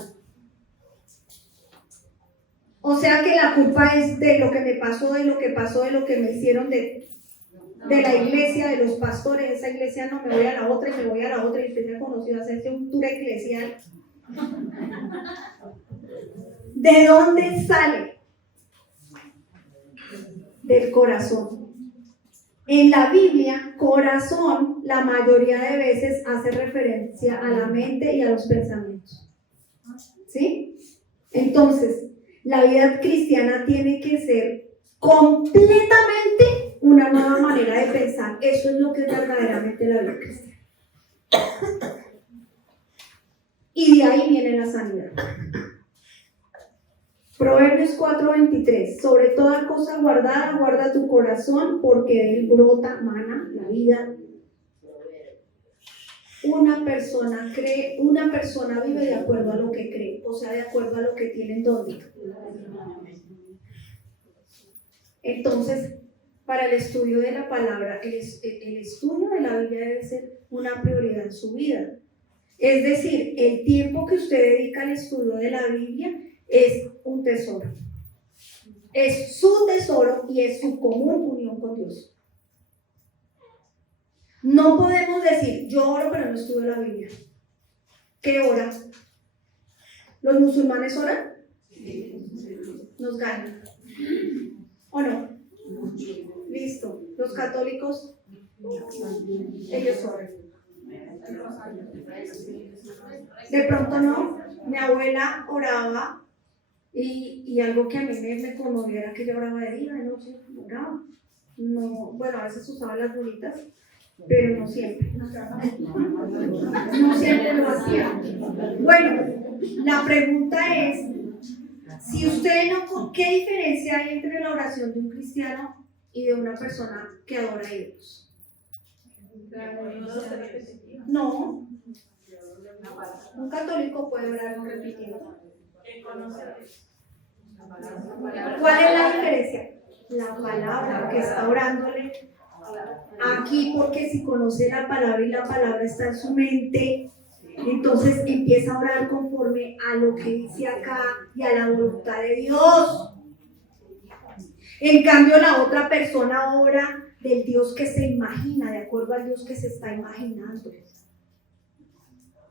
O sea que la culpa es de lo que me pasó, de lo que pasó, de lo que me hicieron, de la iglesia, de los pastores. Esa iglesia no, me voy a la otra y me voy a la otra, y usted me ha conocido hacerse un tour eclesial. ¿De dónde sale? Del corazón. En la Biblia, corazón, la mayoría de veces hace referencia a la mente y a los pensamientos. ¿Sí? Entonces, la vida cristiana tiene que ser completamente una nueva manera de pensar. Eso es lo que es verdaderamente la vida cristiana. Y de ahí viene la sanidad. Proverbios 4:23, sobre toda cosa guardada, guarda tu corazón, porque de él brota, mana la vida. Una persona vive de acuerdo a lo que cree, o sea, de acuerdo a lo que tiene en donde. Entonces, para el estudio de la palabra, el estudio de la Biblia debe ser una prioridad en su vida. Es decir, el tiempo que usted dedica al estudio de la Biblia es un tesoro. Es su tesoro y es su común unión con Dios. No podemos decir, yo oro pero no estudio la Biblia. ¿Qué ora? ¿Los musulmanes oran? Nos ganan. ¿O no? Listo. ¿Los católicos? Ellos oran. De pronto no. Mi abuela oraba. Y algo que a mí me conmovió era que ella oraba de día, de noche, oraba. No, bueno, a veces usaba las bolitas, pero no siempre. No siempre lo hacía. Bueno, la pregunta es, si usted no, ¿qué diferencia hay entre la oración de un cristiano y de una persona que adora a Dios? No. Un católico puede orar no repitiendo. ¿Cuál es la diferencia? La palabra, que está orándole aquí, porque si conoce la palabra y la palabra está en su mente, entonces empieza a orar conforme a lo que dice acá y a la voluntad de Dios. En cambio, la otra persona ora del Dios que se imagina, de acuerdo al Dios que se está imaginando.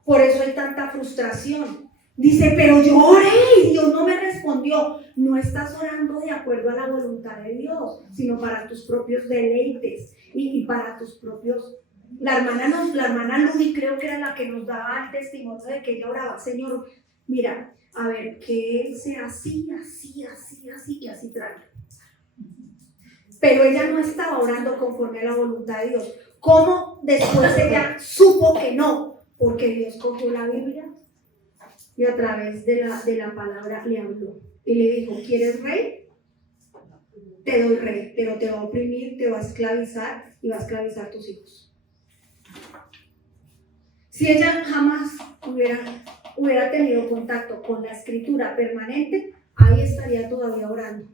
Por eso hay tanta frustración. Dice, pero yo oré y Dios no me respondió. No estás orando de acuerdo a la voluntad de Dios, sino para tus propios deleites y para tus propios. La hermana Ludi creo que era la que nos daba el testimonio de que ella oraba, Señor, mira, a ver, que él sea así, y así trae. Pero ella no estaba orando conforme a la voluntad de Dios. ¿Cómo después ella supo que no? Porque Dios cogió la Biblia y a través de la palabra le habló. Y le dijo, ¿quieres rey? Te doy rey, pero te va a oprimir, te va a esclavizar y va a esclavizar a tus hijos. Si ella jamás hubiera tenido contacto con la escritura permanente, ahí estaría todavía orando.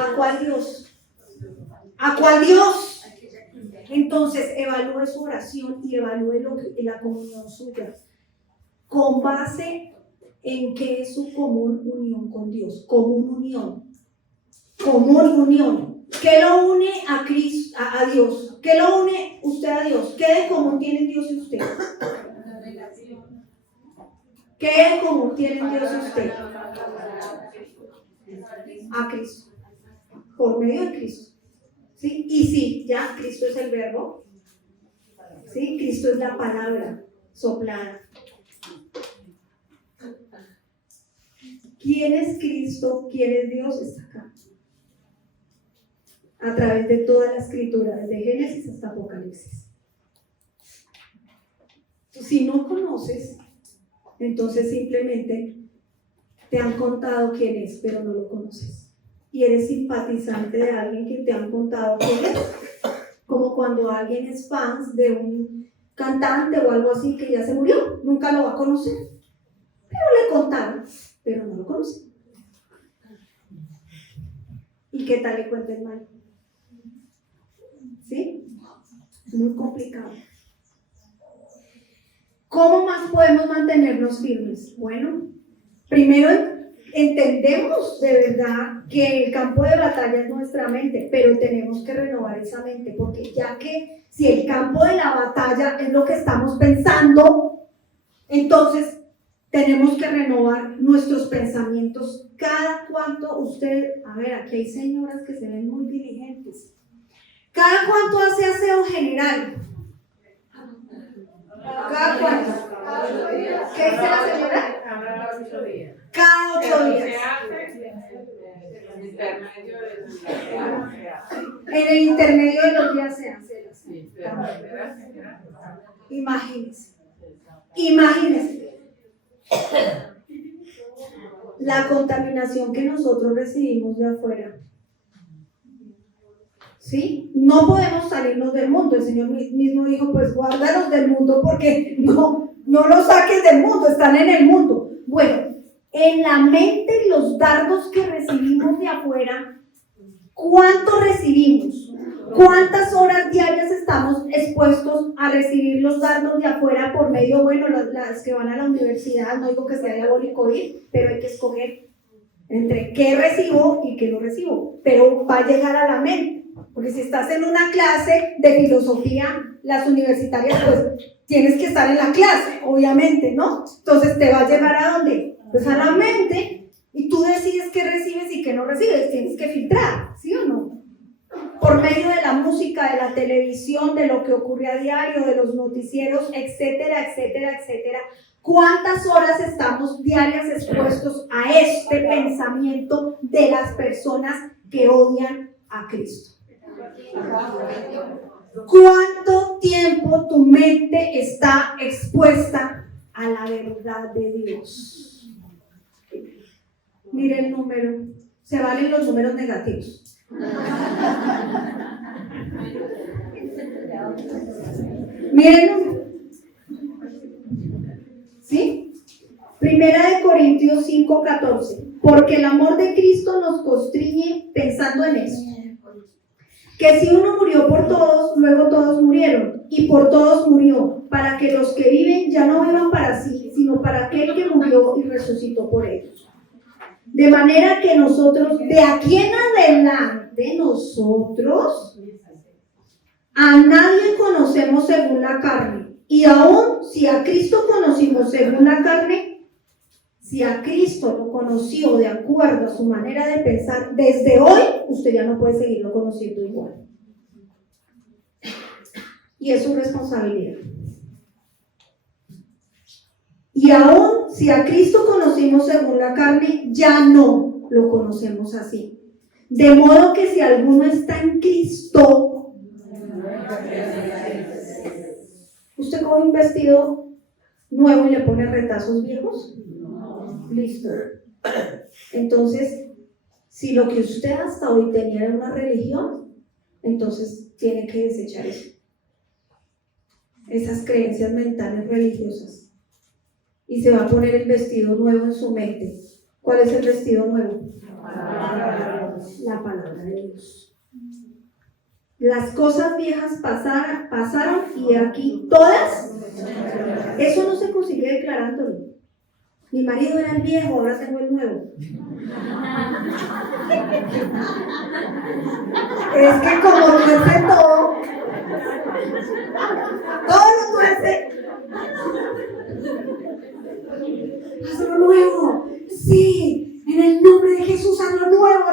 ¿A cuál Dios? ¿A cuál Dios? Entonces evalúe su oración y evalúe la comunión suya. ¿Con base en qué es su común unión con Dios? Común unión. Común unión. ¿Qué lo une a Cristo, a Dios? ¿Qué lo une usted a Dios? ¿Qué de común tienen Dios y usted? ¿Qué de común tienen Dios y usted? A Cristo. Por medio de Cristo. ¿Sí? Y sí, ya Cristo es el verbo. ¿Sí? Cristo es la palabra soplada. ¿Quién es Cristo? ¿Quién es Dios? Está acá. A través de toda la escritura, desde Génesis hasta Apocalipsis. Si no conoces, entonces simplemente te han contado quién es, pero no lo conoces. Y eres simpatizante de alguien que te han contado quién es. Como cuando alguien es fan de un cantante o algo así que ya se murió, nunca lo va a conocer. Pero le contaron, pero no lo conoce. ¿Y qué tal le cuenta el mal? ¿Sí? Muy complicado. ¿Cómo más podemos mantenernos firmes? Bueno, primero entendemos de verdad que el campo de batalla es nuestra mente, pero tenemos que renovar esa mente, porque ya que si el campo de la batalla es lo que estamos pensando, entonces tenemos que renovar nuestros pensamientos. Cada cuanto usted, a ver, aquí hay señoras que se ven muy diligentes. ¿Cada cuánto hace aseo general? ¿Cada cuánto? ¿Qué dice la señora? Cada 8 días. En el intermedio de los días se hace. Imagínense. La contaminación que nosotros recibimos de afuera. ¿Sí? No podemos salirnos del mundo. El Señor mismo dijo, pues guárdalos del mundo porque no los saques del mundo, están en el mundo. Bueno, en la mente los dardos que recibimos de afuera, ¿cuánto recibimos? ¿Cuántas horas diarias estamos expuestos a recibir los dardos de afuera por medio, bueno, las que van a la universidad, no digo que sea diabólico ir, pero hay que escoger entre qué recibo y qué no recibo, pero va a llegar a la mente. Porque si estás en una clase de filosofía, las universitarias, pues tienes que estar en la clase, obviamente, ¿no? Entonces te va a llegar ¿a dónde? Pues a la mente, y tú decides qué recibes y qué no recibes, tienes que filtrar, ¿sí o no? Por medio de la música, de la televisión, de lo que ocurre a diario, de los noticieros, etcétera, etcétera, etcétera. ¿Cuántas horas estamos diarias expuestos a este pensamiento de las personas que odian a Cristo? ¿Cuánto tiempo tu mente está expuesta a la verdad de Dios? Mire el número, se valen los números negativos. Mire el número. ¿Sí? Primera de Corintios 5:14. Porque el amor de Cristo nos constriñe pensando en esto: que si uno murió por todos, luego todos murieron, y por todos murió, para que los que viven ya no vivan para sí, sino para aquel que murió y resucitó por ellos. De manera que nosotros, de aquí en adelante, nosotros a nadie conocemos según la carne. Y aún si a Cristo conocimos según la carne, si a Cristo lo conoció de acuerdo a su manera de pensar, desde hoy usted ya no puede seguirlo conociendo igual. Y es su responsabilidad. Y aún si a Cristo conocimos según la carne, ya no lo conocemos así. De modo que si alguno está en Cristo, ¿usted coge un vestido nuevo y le pone retazos viejos? Listo. Entonces, si lo que usted hasta hoy tenía era una religión, entonces tiene que desechar eso. Esas creencias mentales religiosas. Y se va a poner el vestido nuevo en su mente. ¿Cuál es el vestido nuevo? La palabra de Dios. Las cosas viejas pasaron y aquí todas. Eso no se consigue declarándolo. Mi marido era el viejo, ahora tengo el nuevo. Es que como tuerce todo lo tuerce. Haz lo nuevo. Sí, en el nombre de Jesús, haz lo nuevo.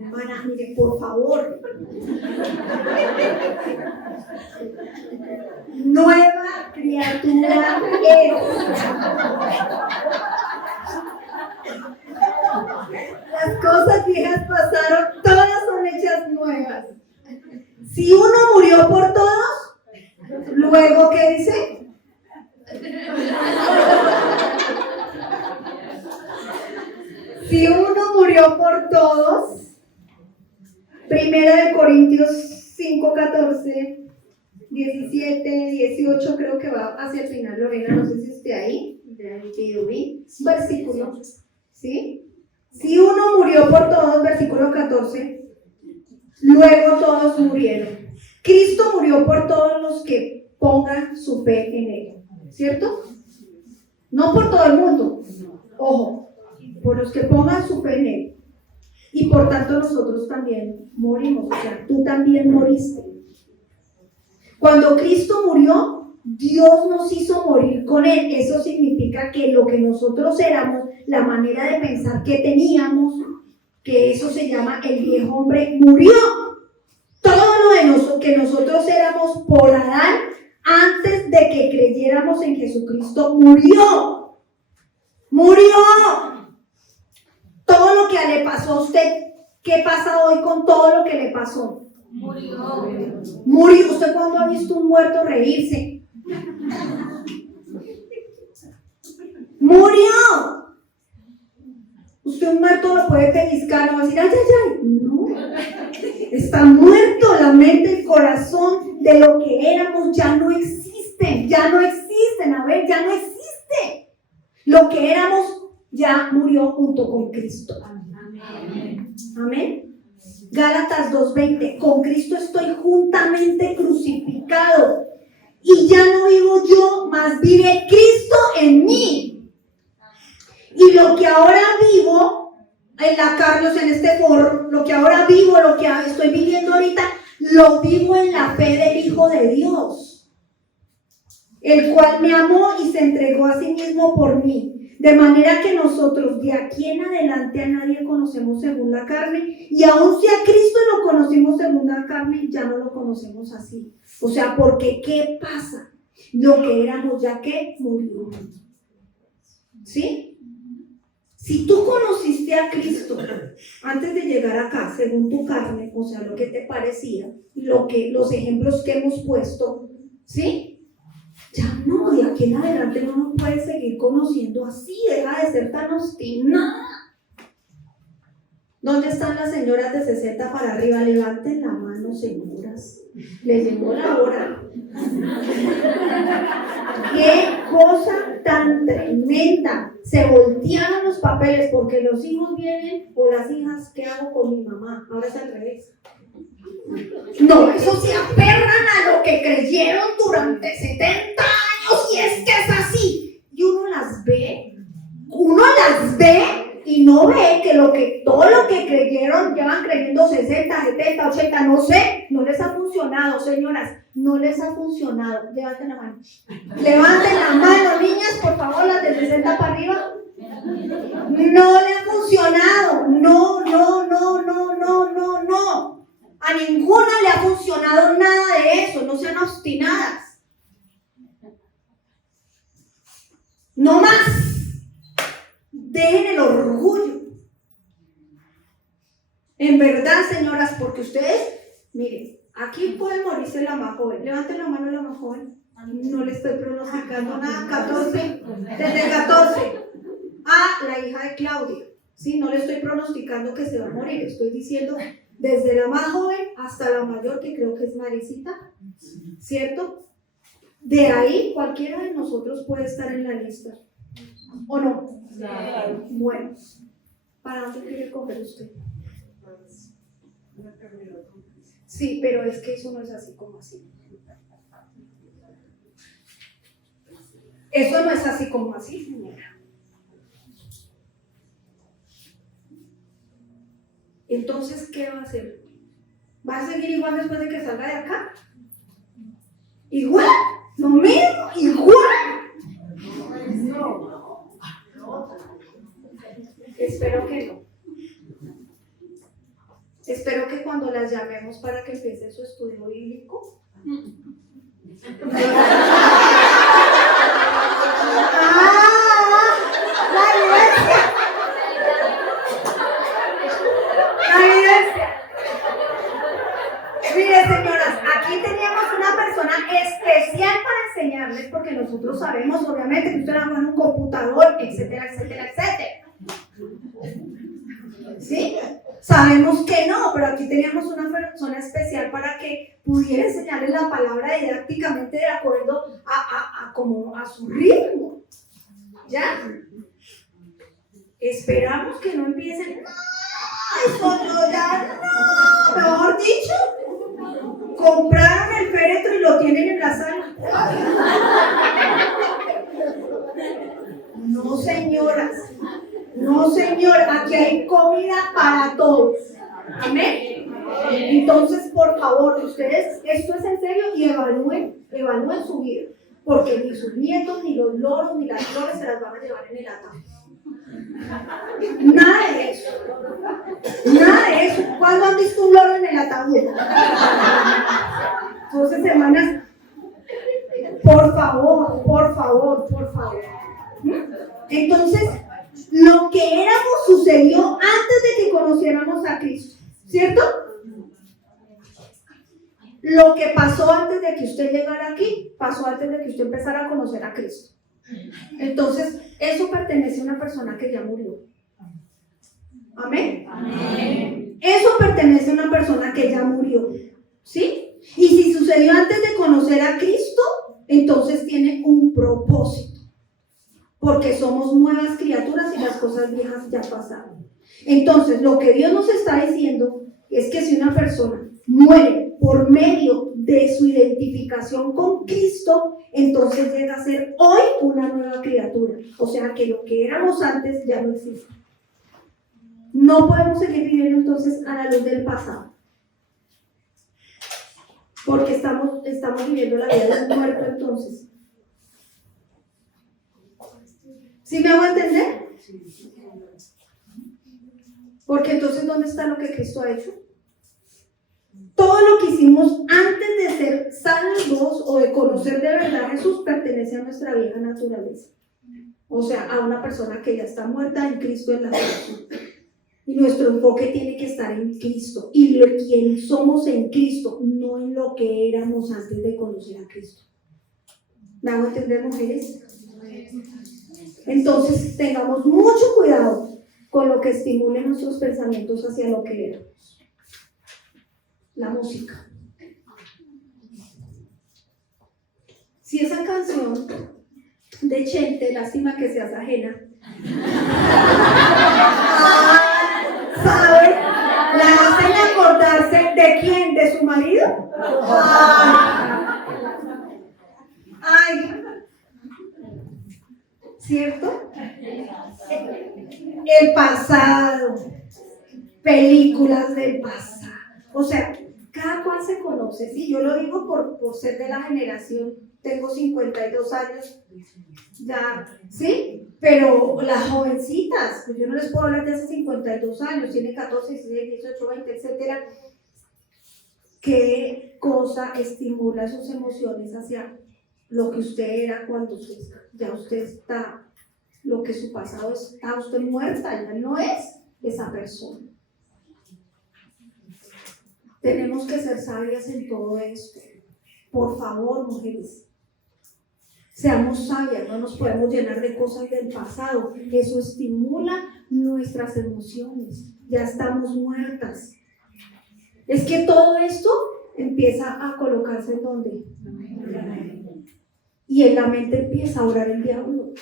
Hermana, mire, por favor. Nueva criatura es. Las cosas viejas pasaron, todas son hechas nuevas. Si uno murió por todos, luego, ¿qué dice? Si uno murió por todos, 1 Corintios 5, 14, 17, 18, creo que va hacia el final, Lorena, no sé si esté ahí, versículo, ¿sí? Si uno murió por todos, versículo 14, luego todos murieron. Cristo murió por todos los que pongan su fe en él, ¿cierto? No por todo el mundo, ojo, por los que pongan su fe en él. Y por tanto nosotros también morimos, o sea, tú también moriste. Cuando Cristo murió, Dios nos hizo morir con él. Eso significa que lo que nosotros éramos, la manera de pensar que teníamos, que eso se llama el viejo hombre, murió. Todo lo de nosotros, que nosotros éramos por Adán, antes de que creyéramos en Jesucristo, murió. Todo lo que le pasó a usted, ¿qué pasa hoy con todo lo que le pasó? Murió. ¿Usted cuándo ha visto un muerto reírse? Murió. Usted un muerto lo puede pellizcar, no va a decir, ay. No. Está muerto la mente, el corazón de lo que éramos, ya no existen. A ver, ya no existe. Lo que éramos ya murió junto con Cristo. Amén. Gálatas 2:20. Con Cristo estoy juntamente crucificado. Y ya no vivo yo, mas vive Cristo en mí. Y lo que ahora vivo en la Carlos, en este foro, lo que ahora vivo, lo que estoy viviendo ahorita, lo vivo en la fe del Hijo de Dios, el cual me amó y se entregó a sí mismo por mí. De manera que nosotros de aquí en adelante a nadie conocemos según la carne, y aun si a Cristo lo conocimos según la carne, ya no lo conocemos así. O sea, porque ¿qué pasa? Lo que éramos ya que murió. ¿Sí? Si tú conociste a Cristo antes de llegar acá, según tu carne, o sea, lo que te parecía, los ejemplos que hemos puesto, ¿sí? Ya no, de aquí en adelante no nos puedes seguir conociendo así, deja de ser tan obstinada. ¿Dónde están las señoras de 60 para arriba? Levanten la mano, señoras. Les llegó la hora. ¡Qué cosa tan tremenda! Se voltearon los papeles porque los hijos vienen o las hijas, ¿qué hago con mi mamá? Ahora es al revés. No, eso se aferran a lo que creyeron durante 70 años y es que es así. Y uno las ve y no ve que todo lo que creyeron, llevan creyendo 60, 70, 80, no sé, no les ha funcionado, señoras, no les ha funcionado. Levanten la mano. Levanten la mano, niñas, por favor, las de 60 para arriba. No le ha funcionado. No. A ninguna le ha funcionado nada de eso, no sean obstinadas. No más. Dejen el orgullo. En verdad, señoras, porque ustedes, miren, aquí puede morirse la más joven. Levanten la mano la más joven. No le estoy pronosticando nada. 14, desde 14. La hija de Claudia. Sí, no le estoy pronosticando que se va a morir. Estoy diciendo desde la más joven hasta la mayor, que creo que es Marisita. ¿Cierto? De ahí cualquiera de nosotros puede estar en la lista. ¿O no? Claro. Bueno, ¿para dónde quiere coger usted? Sí, pero es que eso no es así como así. Eso no es así como así, señora. Entonces, ¿qué va a hacer? ¿Va a seguir igual después de que salga de acá? ¿Igual? ¿Lo mismo? ¿Igual? Espero que no. Espero que cuando las llamemos para que empiece su estudio bíblico. ¡La iglesia! ¡La iglesia! Mire, señoras, aquí teníamos una persona especial para enseñarles, porque nosotros sabemos, obviamente, que usted trabaja en un computador, etcétera, etcétera, etcétera. ¿Sí? Sabemos que no, pero aquí teníamos una persona especial para que pudiera enseñarles la palabra didácticamente de acuerdo a su ritmo. ¿Ya? Esperamos que no empiecen. Eso no, ya no. Mejor dicho, compraron el féretro y lo tienen en la sala. No, señoras. No, señor, aquí hay comida para todos. Amén. Entonces, por favor, ustedes, esto es en serio y evalúen su vida. Porque ni sus nietos, ni los loros, ni las flores se las van a llevar en el ataúd. Nada de eso. Nada de eso. ¿Cuándo han visto un loro en el ataúd? Entonces, hermanas, por favor, por favor, por favor. Entonces, lo que éramos sucedió antes de que conociéramos a Cristo, ¿cierto? Lo que pasó antes de que usted llegara aquí, pasó antes de que usted empezara a conocer a Cristo. Entonces, eso pertenece a una persona que ya murió. ¿Amén? Amén. Eso pertenece a una persona que ya murió, ¿sí? Y si sucedió antes de conocer a Cristo, entonces tiene un propósito. Porque somos nuevas criaturas y las cosas viejas ya pasaron. Entonces, lo que Dios nos está diciendo es que si una persona muere por medio de su identificación con Cristo, entonces llega a ser hoy una nueva criatura. O sea que lo que éramos antes ya no existe. No podemos seguir viviendo entonces a la luz del pasado. Porque estamos viviendo la vida de un muerto entonces. ¿Sí me hago entender? Porque entonces, ¿dónde está lo que Cristo ha hecho? Todo lo que hicimos antes de ser salvos o de conocer de verdad a Jesús pertenece a nuestra vieja naturaleza. O sea, a una persona que ya está muerta en Cristo en la cruz. Y nuestro enfoque tiene que estar en Cristo. Y quien somos en Cristo, no en lo que éramos antes de conocer a Cristo. ¿Me hago entender, mujeres? Entonces, tengamos mucho cuidado con lo que estimule nuestros pensamientos hacia lo que éramos. La música. Si esa canción de Chente, lástima que seas ajena, ¿sabe? ¿La hacen acordarse de quién? ¿De su marido? Ay. ¿Cierto? El pasado, películas del pasado. O sea, cada cual se conoce. Sí, yo lo digo por ser de la generación. Tengo 52 años, ya, ¿sí? Pero las jovencitas, pues yo no les puedo hablar de hace 52 años, tiene 14, 16, 18, 20, etcétera. ¿Qué cosa estimula sus emociones hacia lo que usted era cuando ya usted está, lo que su pasado está, usted muerta, ya no es esa persona. Tenemos que ser sabias en todo esto. Por favor, mujeres, seamos sabias, no nos podemos llenar de cosas del pasado. Eso estimula nuestras emociones. Ya estamos muertas. Es que todo esto empieza a colocarse en donde. Y en la mente empieza a orar el diablo.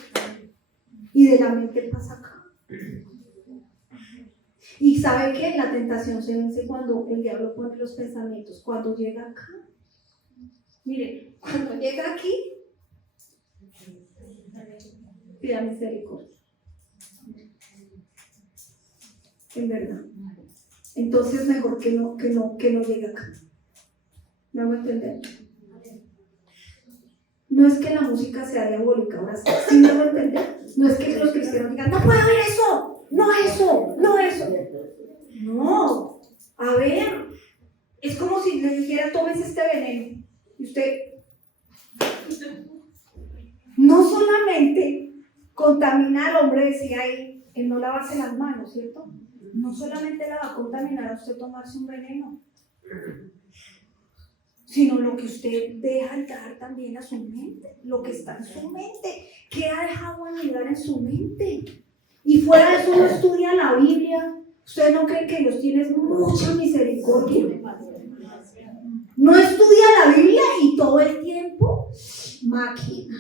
Y de la mente pasa acá. Y sabe que la tentación se vence cuando el diablo pone los pensamientos. Cuando llega acá. Mire, cuando llega aquí, pida misericordia. En verdad. Entonces mejor que no llegue acá. ¿Me hago entender? No es que la música sea diabólica, ahora sí me hago entender. No es que los cristianos digan, no puedo ver eso, no eso, no eso. No, a ver, es como si le dijera, tomes este veneno. Y usted no solamente contamina al hombre, decía ahí, en no lavarse las manos, ¿cierto? No solamente la va a contaminar a usted tomarse un veneno, sino lo que usted deja entrar también a su mente, lo que está en su mente, que ha dejado anidar en su mente. Y fuera de eso no estudia la Biblia. ¿Ustedes no creen que Dios tiene mucha misericordia? No estudia la Biblia y todo el tiempo máquina.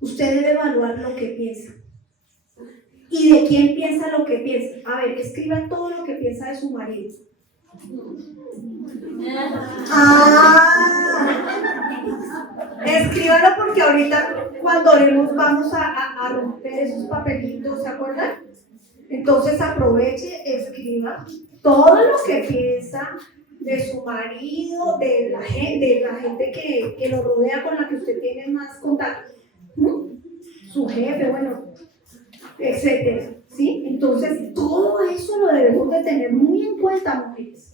Usted debe evaluar lo que piensa. ¿Y de quién piensa lo que piensa? A ver, escriba todo lo que piensa de su marido. Escríbalo porque ahorita cuando oremos vamos a romper esos papelitos, ¿se acuerdan? Entonces aproveche, escriba todo lo que piensa de su marido, de la gente que lo rodea, con la que usted tiene más contacto, su jefe, bueno, etcétera, ¿sí? Entonces todo eso lo debemos de tener muy en cuenta, mujeres.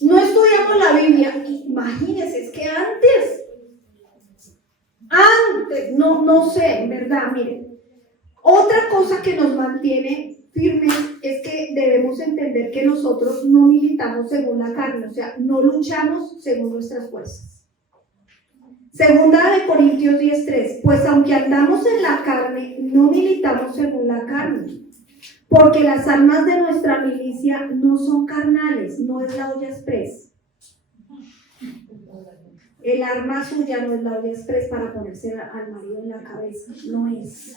No estudiamos la Biblia, imagínense, es que antes, no sé, en verdad, miren. Otra cosa que nos mantiene firmes es que debemos entender que nosotros no militamos según la carne, o sea, no luchamos según nuestras fuerzas. Segunda de Corintios 10:3, pues aunque andamos en la carne, no militamos según la carne, porque las armas de nuestra milicia no son carnales, no es la olla express. El arma suya no es la olla express para ponerse al marido en la cabeza, no es.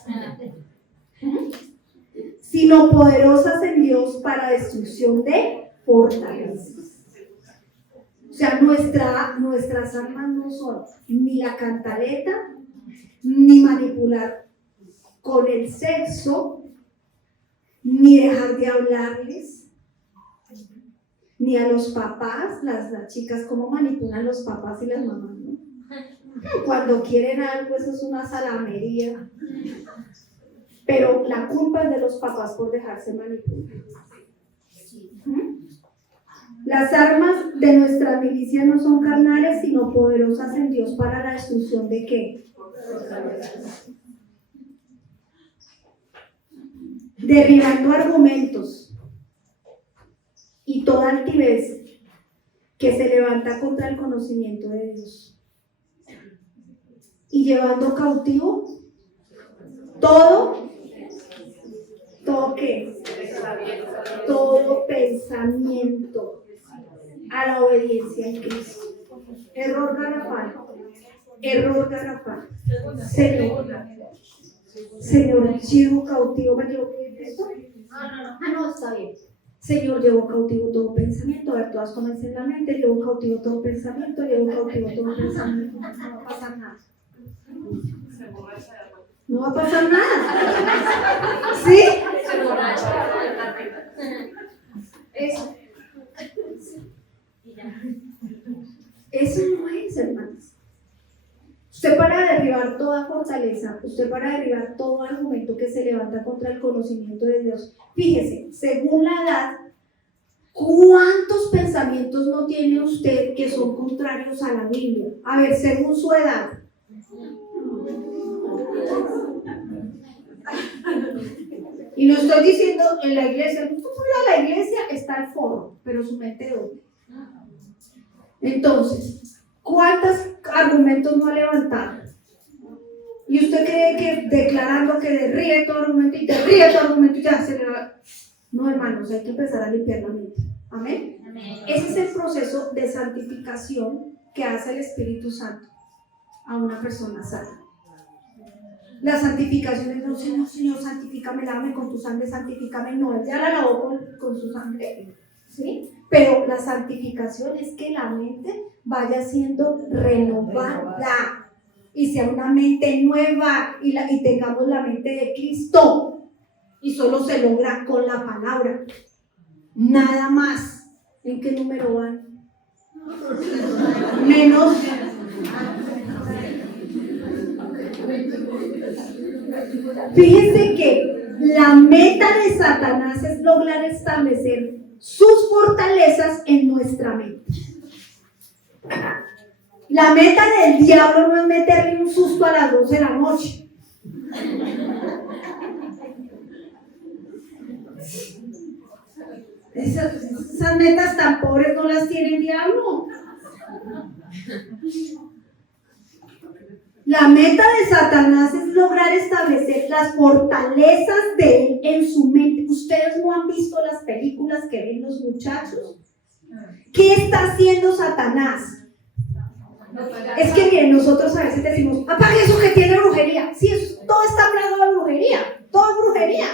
Sino poderosas en Dios para destrucción de fortalezas. O sea, nuestras armas no son ni la cantaleta, ni manipular con el sexo, ni dejar de hablarles, ni a los papás, las chicas, cómo manipulan los papás y las mamás, ¿no? Cuando quieren algo, eso es una salamería. Pero la culpa es de los papás por dejarse manipular. Las armas de nuestra milicia no son carnales, sino poderosas en Dios para la destrucción ¿de qué? Derribando argumentos y toda altivez que se levanta contra el conocimiento de Dios, y llevando cautivo todo ¿qué? Todo pensamiento a la obediencia en Cristo. Error garrafal. Señor, llevo cautivo, ¿me equivoqué de esto? No, está bien. Señor, llevo cautivo todo pensamiento, a ver, todas comencen en la mente, llevo cautivo todo pensamiento, llevo cautivo todo pensamiento, no va a pasar nada. No va a pasar nada. ¿Sí? Eso. Eso no es, hermanos. Usted para derribar toda fortaleza, usted para derribar todo argumento que se levanta contra el conocimiento de Dios, fíjese, según la edad, ¿Cuántos pensamientos no tiene usted que son contrarios a la Biblia? A ver, según su edad. Y no estoy diciendo en la iglesia, usted fuera a la iglesia está el foro, pero su mente dónde. Entonces, ¿cuántos argumentos no ha levantado? Y usted cree que declarando que derribe todo argumento y derribe todo argumento y ya se le va. No, hermanos, hay que empezar a limpiar la mente. Amén. Ese es el proceso de santificación que hace el Espíritu Santo a una persona sana. La santificación es no, Señor, Señor, santifícame, lávame con tu sangre, santifícame. No, él ya la lavó con su sangre, ¿sí? Pero la santificación es que la mente vaya siendo renovada y sea una mente nueva y tengamos la mente de Cristo. Y solo se logra con la palabra. Nada más. ¿En qué número van? Menos. Fíjense que la meta de Satanás es lograr establecer sus fortalezas en nuestra mente. La meta del diablo no es meterle un susto a las 12 de la noche. Esas metas tan pobres no las tiene el diablo. La meta de Satanás es lograr establecer las fortalezas de él en su mente. ¿Ustedes no han visto las películas que ven los muchachos? ¿Qué está haciendo Satanás? Es que miren, nosotros a veces decimos, apague eso que tiene brujería. Sí, eso, todo está plagado de brujería. Todo es brujería.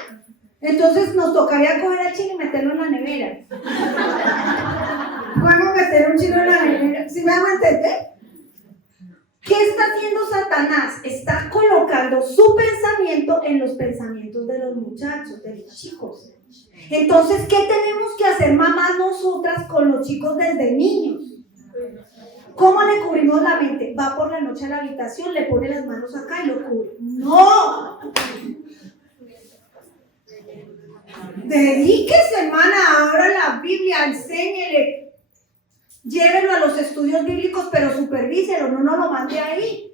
Entonces nos tocaría coger al chino y meterlo en la nevera. Podemos meter un chino en la nevera. ¿Sí me van a entender? ¿Qué está haciendo Satanás? Está colocando su pensamiento en los pensamientos de los muchachos, de los chicos. Entonces, ¿qué tenemos que hacer mamás nosotras con los chicos desde niños? ¿Cómo le cubrimos la mente? Va por la noche a la habitación, le pone las manos acá y lo cubre. ¡No! Dedíquese, hermana, abra la Biblia, enséñele, llévelo a los estudios bíblicos, pero supervíselo, no lo mande ahí.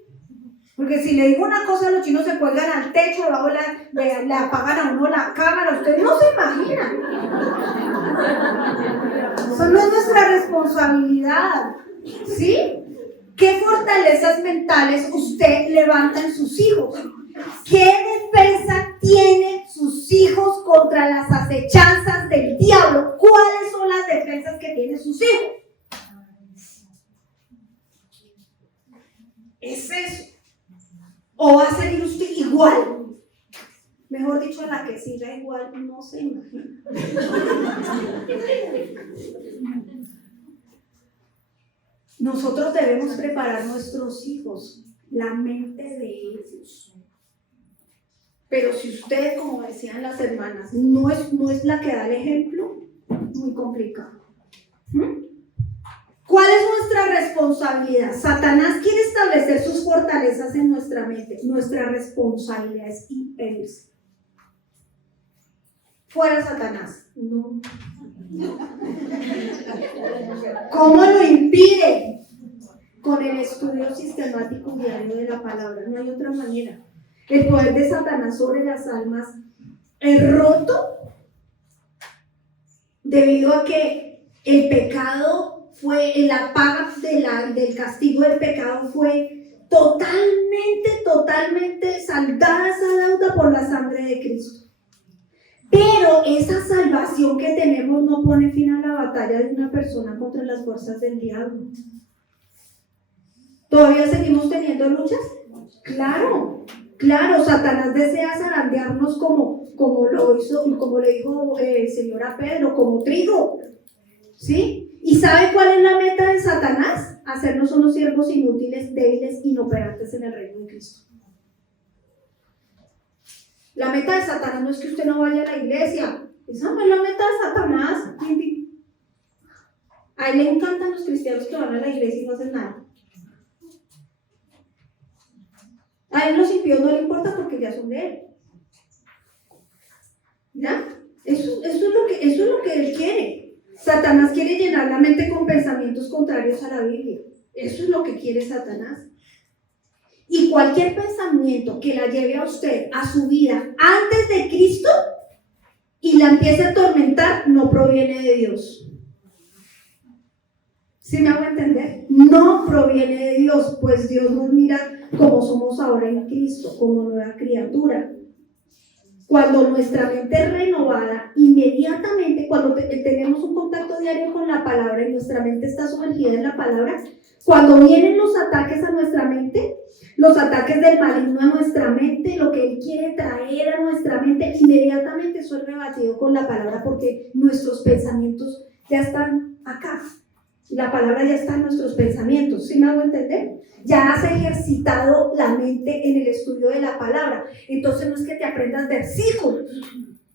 Porque si le digo una cosa, los chinos se cuelgan al techo, luego le apagan a uno la cámara, ustedes no se imaginan. Eso no es nuestra responsabilidad, ¿sí? ¿Qué fortalezas mentales usted levanta en sus hijos? ¿Qué defensa tienen sus hijos contra las acechanzas del diablo? ¿Cuáles son las defensas que tienen sus hijos? Es eso. ¿O va a seguir usted igual? Mejor dicho, a la que siga igual, no se imagina. Nosotros debemos preparar a nuestros hijos, la mente de ellos. Pero si usted, como decían las hermanas, no es la que da el ejemplo, muy complicado. ¿Cuál es nuestra responsabilidad? Satanás quiere establecer sus fortalezas en nuestra mente. Nuestra responsabilidad es impedirse. ¿Fuera Satanás? No. ¿Cómo lo impide? Con el estudio sistemático diario de la palabra. No hay otra manera. El poder de Satanás sobre las almas es roto debido a que el pecado fue, la paga del castigo del pecado fue totalmente saldada esa deuda por la sangre de Cristo. Pero esa salvación que tenemos no pone fin a la batalla de una persona contra las fuerzas del diablo. ¿Todavía seguimos teniendo luchas? Claro, Satanás desea zarandearnos como lo hizo, como le dijo el Señor a Pedro, como trigo. ¿Sí? ¿Y sabe cuál es la meta de Satanás? Hacernos unos siervos inútiles, débiles, inoperantes en el reino de Cristo. La meta de Satanás no es que usted no vaya a la iglesia. Esa no es la meta de Satanás. A él le encantan los cristianos que van a la iglesia y no hacen nada. A él los impíos no le importa porque ya son de él. ¿Ya? Eso es lo que él quiere. Satanás quiere llenar la mente con pensamientos contrarios a la Biblia. Eso es lo que quiere Satanás. Y cualquier pensamiento que la lleve a usted a su vida antes de Cristo y la empiece a atormentar, no proviene de Dios. ¿Sí me hago entender? No proviene de Dios, pues Dios nos mira como somos ahora en Cristo, como nueva criatura. Cuando nuestra mente es renovada, inmediatamente, cuando tenemos un contacto diario con la palabra y nuestra mente está sumergida en la palabra, cuando vienen los ataques a nuestra mente, los ataques del maligno a nuestra mente, lo que él quiere traer a nuestra mente, inmediatamente eso es rebatido con la palabra, porque nuestros pensamientos ya están acá. La palabra ya está en nuestros pensamientos, ¿sí me hago entender? Ya has ejercitado la mente en el estudio de la palabra. Entonces no es que te aprendas versículos,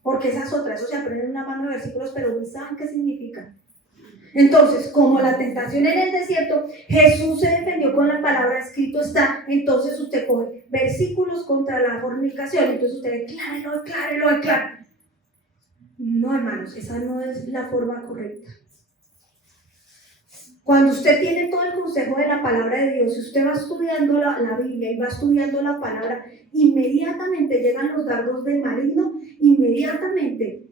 porque esa es otra, eso se aprende en una mano de versículos, pero no saben qué significa. Entonces, como la tentación en el desierto, Jesús se defendió con la palabra, escrito está, entonces usted coge versículos contra la fornicación, entonces usted declárelo. No, hermanos, esa no es la forma correcta. Cuando usted tiene todo el consejo de la palabra de Dios, si usted va estudiando la Biblia y va estudiando la palabra, inmediatamente llegan los dardos del maligno, inmediatamente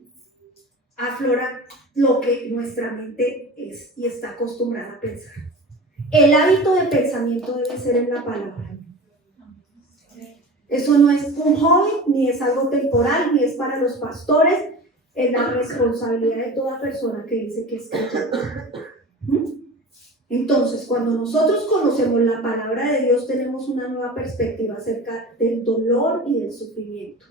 aflora lo que nuestra mente es y está acostumbrada a pensar. El hábito de pensamiento debe ser en la palabra. Eso no es un hobby, ni es algo temporal, ni es para los pastores, es la responsabilidad de toda persona que dice que es creyente. Entonces, cuando nosotros conocemos la palabra de Dios, tenemos una nueva perspectiva acerca del dolor y del sufrimiento.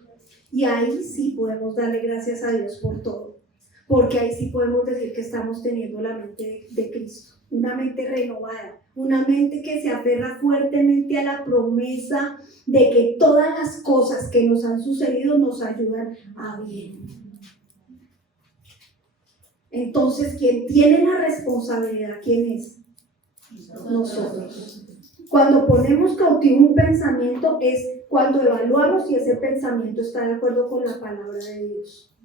Y ahí sí podemos darle gracias a Dios por todo, porque ahí sí podemos decir que estamos teniendo la mente de Cristo, una mente renovada, una mente que se aferra fuertemente a la promesa de que todas las cosas que nos han sucedido nos ayudan a bien. Entonces, ¿quién tiene la responsabilidad? ¿Quién es? Nosotros. Cuando ponemos cautivo un pensamiento es cuando evaluamos si ese pensamiento está de acuerdo con la palabra de Dios.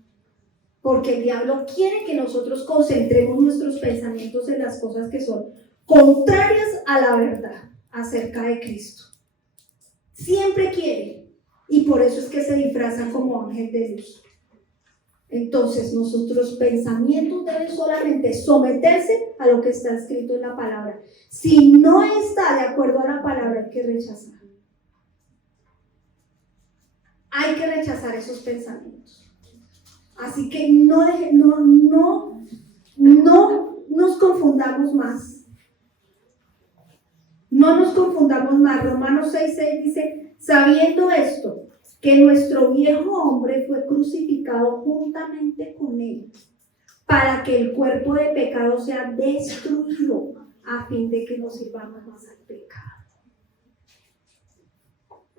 Porque el diablo quiere que nosotros concentremos nuestros pensamientos en las cosas que son contrarias a la verdad acerca de Cristo. Siempre quiere. Y por eso es que se disfraza como ángel de luz. Entonces, nuestros pensamientos deben solamente someterse a lo que está escrito en la palabra. Si no está de acuerdo a la palabra, hay que rechazar. Hay que rechazar esos pensamientos. Así que no nos confundamos más. No nos confundamos más. Romanos 6:6 dice, sabiendo esto, que nuestro viejo hombre fue crucificado juntamente con él, para que el cuerpo de pecado sea destruido, a fin de que nos sirvamos más al pecado.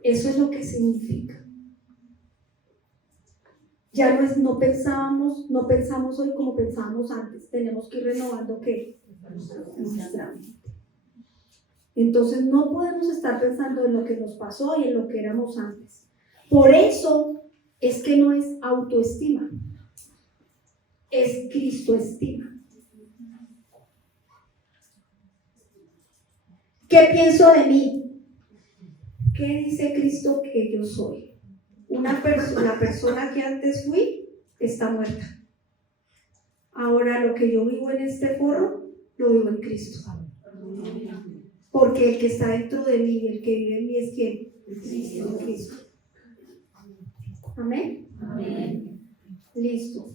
Eso es lo que significa. Ya no pensamos hoy como pensábamos antes. Tenemos que ir renovando ¿qué? Nuestra mente. Entonces no podemos estar pensando en lo que nos pasó y en lo que éramos antes. Por eso es que no es autoestima, es Cristoestima. ¿Qué pienso de mí? ¿Qué dice Cristo que yo soy? La persona que antes fui está muerta. Ahora lo que yo vivo en este forro, lo vivo en Cristo. Porque el que está dentro de mí, el que vive en mí es ¿quién? Cristo. Amén. Amén. Listo.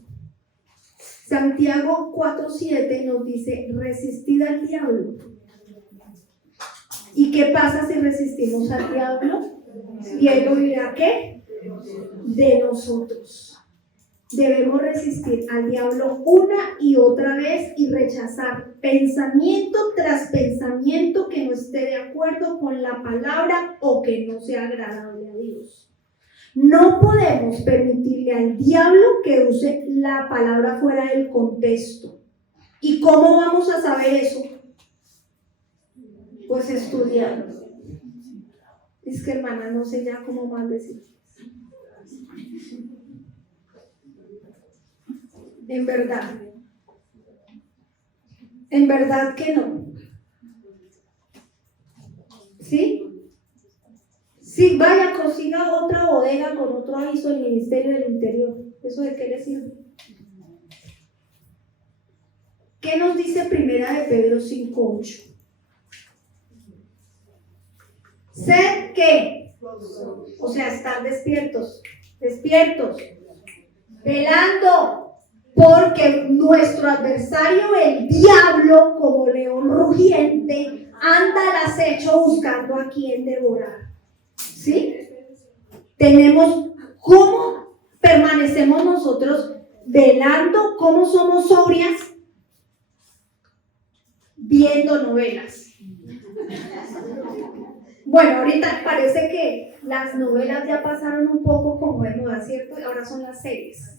Santiago 4:7 nos dice, resistid al diablo. ¿Y qué pasa si resistimos al diablo? ¿Y él oirá qué? De nosotros. Debemos resistir al diablo una y otra vez y rechazar pensamiento tras pensamiento que no esté de acuerdo con la palabra o que no sea agradable a Dios. No podemos permitirle al diablo que use la palabra fuera del contexto. ¿Y cómo vamos a saber eso? Pues estudiando. Es que hermana, no sé ya cómo más decir. En verdad, En verdad que no. ¿Sí? Sí, vaya, consiga otra bodega con otro aviso del Ministerio del Interior. ¿Eso de qué le sirve? ¿Qué nos dice Primera de Pedro 5:8? Sed que, o sea, estar despiertos, velando, porque nuestro adversario, el diablo, como león rugiente, anda al acecho buscando a quien devorar. ¿Sí? Tenemos, ¿cómo permanecemos nosotros velando? ¿Cómo somos sobrias? Viendo novelas. Bueno, ahorita parece que las novelas ya pasaron un poco como de moda, ¿cierto? Ahora son las series.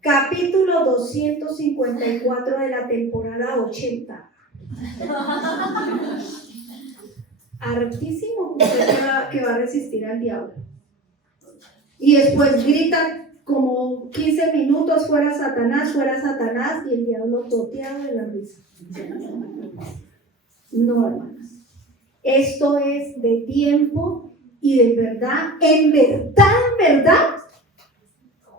Capítulo 254 de la temporada 80. Hartísimo usted que va a resistir al diablo. Y después gritan como 15 minutos, fuera Satanás, y el diablo toteado de la risa. No, hermanas. Esto es de tiempo y de verdad, en verdad,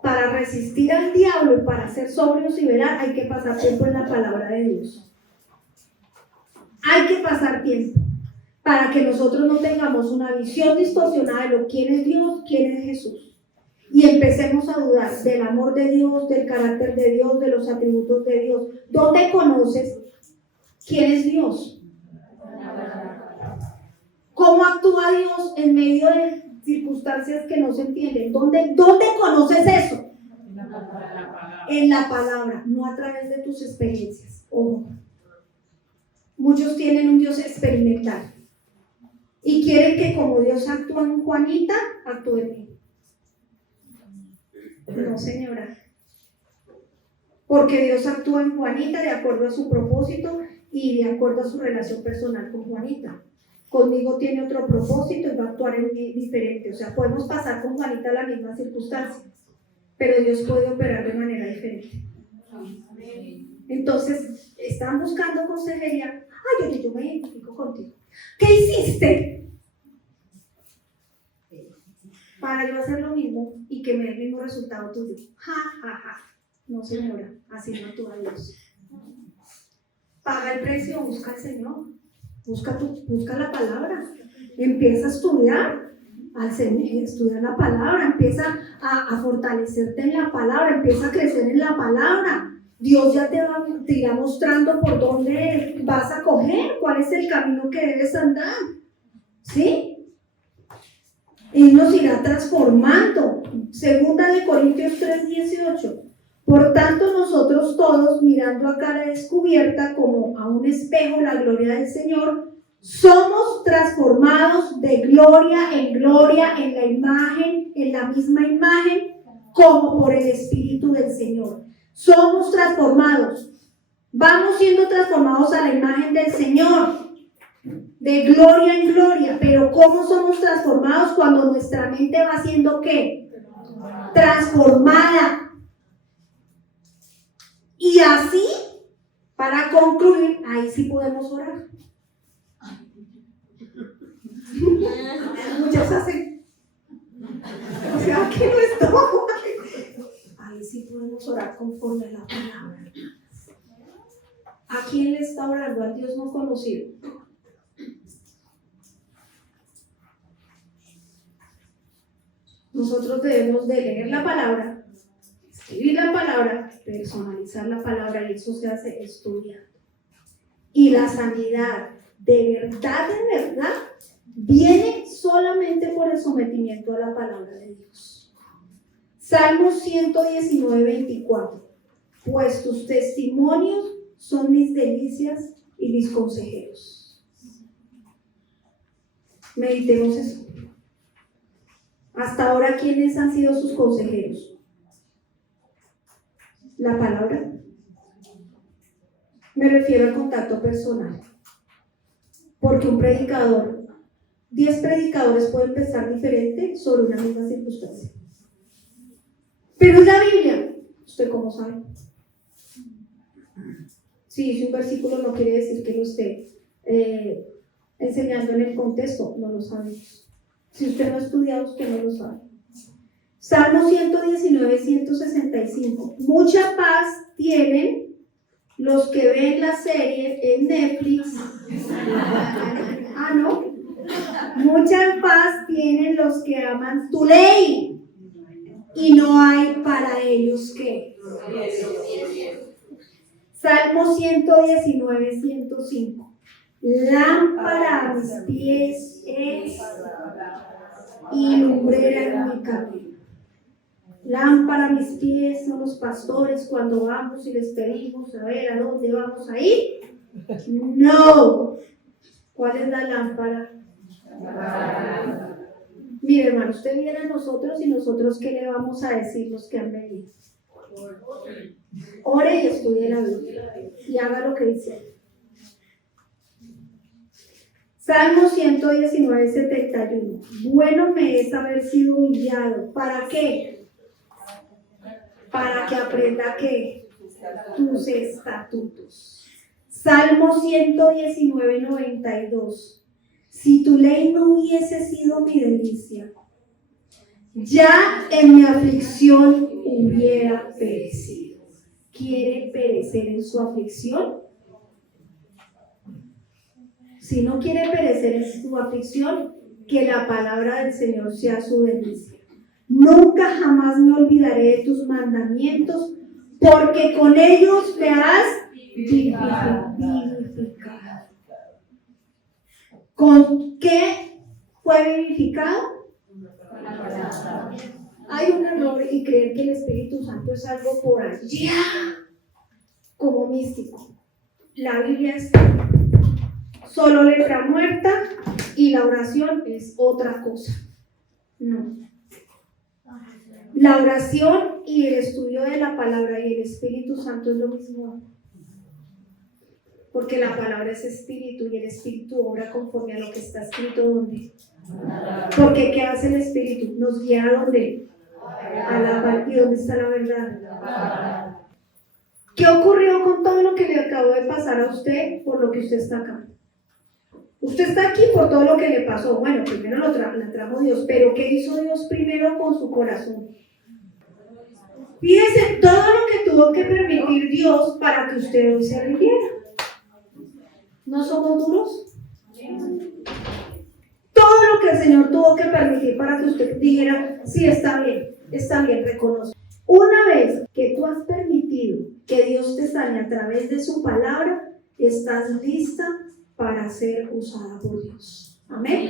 para resistir al diablo y para ser sobrios y velar, hay que pasar tiempo en la palabra de Dios. Hay que pasar tiempo para que nosotros no tengamos una visión distorsionada de lo quién es Dios, quién es Jesús. Y empecemos a dudar del amor de Dios, del carácter de Dios, de los atributos de Dios. ¿Dónde conoces quién es Dios? ¿Cómo actúa Dios en medio de circunstancias que no se entienden? ¿Dónde conoces eso? En la palabra, no a través de tus experiencias. Ojo. Muchos tienen un Dios experimental y quieren que como Dios actúa en Juanita, actúe en mí. No, señora. Porque Dios actúa en Juanita de acuerdo a su propósito y de acuerdo a su relación personal con Juanita. Conmigo tiene otro propósito y va a actuar en mí diferente. O sea, podemos pasar con Juanita la misma circunstancia, pero Dios puede operar de manera diferente. Entonces, están buscando consejería. Ay, yo me identifico contigo. ¿Qué hiciste? Para yo hacer lo mismo y que me dé el mismo resultado tuyo. Ja, ja, ja. No, señora, así no actúa Dios. Paga el precio, busca al Señor. Busca la palabra, empieza a estudiar al Señor, estudiar la palabra, empieza a fortalecerte en la palabra, empieza a crecer en la palabra. Dios ya te irá mostrando por dónde vas a coger, cuál es el camino que debes andar, ¿sí? Él nos irá transformando. Segunda de Corintios 3:18. Por tanto, nosotros todos, mirando a cara descubierta como a un espejo la gloria del Señor, somos transformados de gloria en la imagen, en la misma imagen, como por el Espíritu del Señor. Somos transformados. Vamos siendo transformados a la imagen del Señor, de gloria en gloria. Pero ¿cómo somos transformados? Cuando nuestra mente va siendo ¿qué? Transformada. Y así, para concluir, ahí sí podemos orar. Muchas hacen. O sea, que no estamos. Ahí sí podemos orar conforme a la palabra. ¿A quién le está orando? Al Dios no conocido. Nosotros debemos de leer la palabra, escribir la palabra, personalizar la palabra, y eso se hace estudiando. Y la sanidad, de verdad, viene solamente por el sometimiento a la palabra de Dios. Salmo 119:24. Pues tus testimonios son mis delicias y mis consejeros. Meditemos eso. Hasta ahora, ¿quiénes han sido sus consejeros? La palabra. Me refiero al contacto personal. Porque un predicador, 10 predicadores pueden pensar diferente sobre una misma circunstancia. Pero es la Biblia. ¿Usted cómo sabe? Si dice un versículo no quiere decir que lo esté enseñando en el contexto, no lo sabemos. Si usted no ha estudiado, usted no lo sabe. Salmo 119, 165. Mucha paz tienen los que ven la serie en Netflix. Ah, ¿no? Mucha paz tienen los que aman tu ley y no hay para ellos ¿qué? Salmo 119, 105. Lámpara a mis pies es y lumbrera en mi camino. Lámpara a mis pies son los pastores cuando vamos y les pedimos a ver a dónde vamos a ir. No. ¿Cuál es la lámpara? Mire, hermano, usted viene a nosotros y nosotros ¿qué le vamos a decir los que han venido? Ore y estudie la Biblia y haga lo que dice. Salmo 119, 71. Bueno me es haber sido humillado. ¿Para qué? Para que aprenda ¿qué? Tus estatutos. Salmo 119, 92. Si tu ley no hubiese sido mi delicia, ya en mi aflicción hubiera perecido. ¿Quiere perecer en su aflicción? Si no quiere perecer en su aflicción, que la palabra del Señor sea su delicia. Nunca jamás me olvidaré de tus mandamientos, porque con ellos me has vivificado. ¿Con qué fue vivificado? Hay un error y creer que el Espíritu Santo es algo por allá, como místico. La Biblia es solo letra muerta y la oración es otra cosa. No. La oración y el estudio de la palabra y el Espíritu Santo es lo mismo. Porque la palabra es espíritu y el espíritu obra conforme a lo que está escrito ¿dónde? Porque ¿qué hace el espíritu? Nos guía a ¿dónde? A la paz. ¿Y dónde está la verdad? ¿Qué ocurrió con todo lo que le acabó de pasar a usted por lo que usted está acá? Usted está aquí por todo lo que le pasó. Bueno, primero la trajo Dios, pero ¿qué hizo Dios primero con su corazón? Fíjese todo lo que tuvo que permitir Dios para que usted hoy se rindiera. ¿No somos duros? Todo lo que el Señor tuvo que permitir para que usted dijera, sí, está bien, reconoce. Una vez que tú has permitido que Dios te sane a través de su palabra, estás lista para ser usada por Dios. Amén.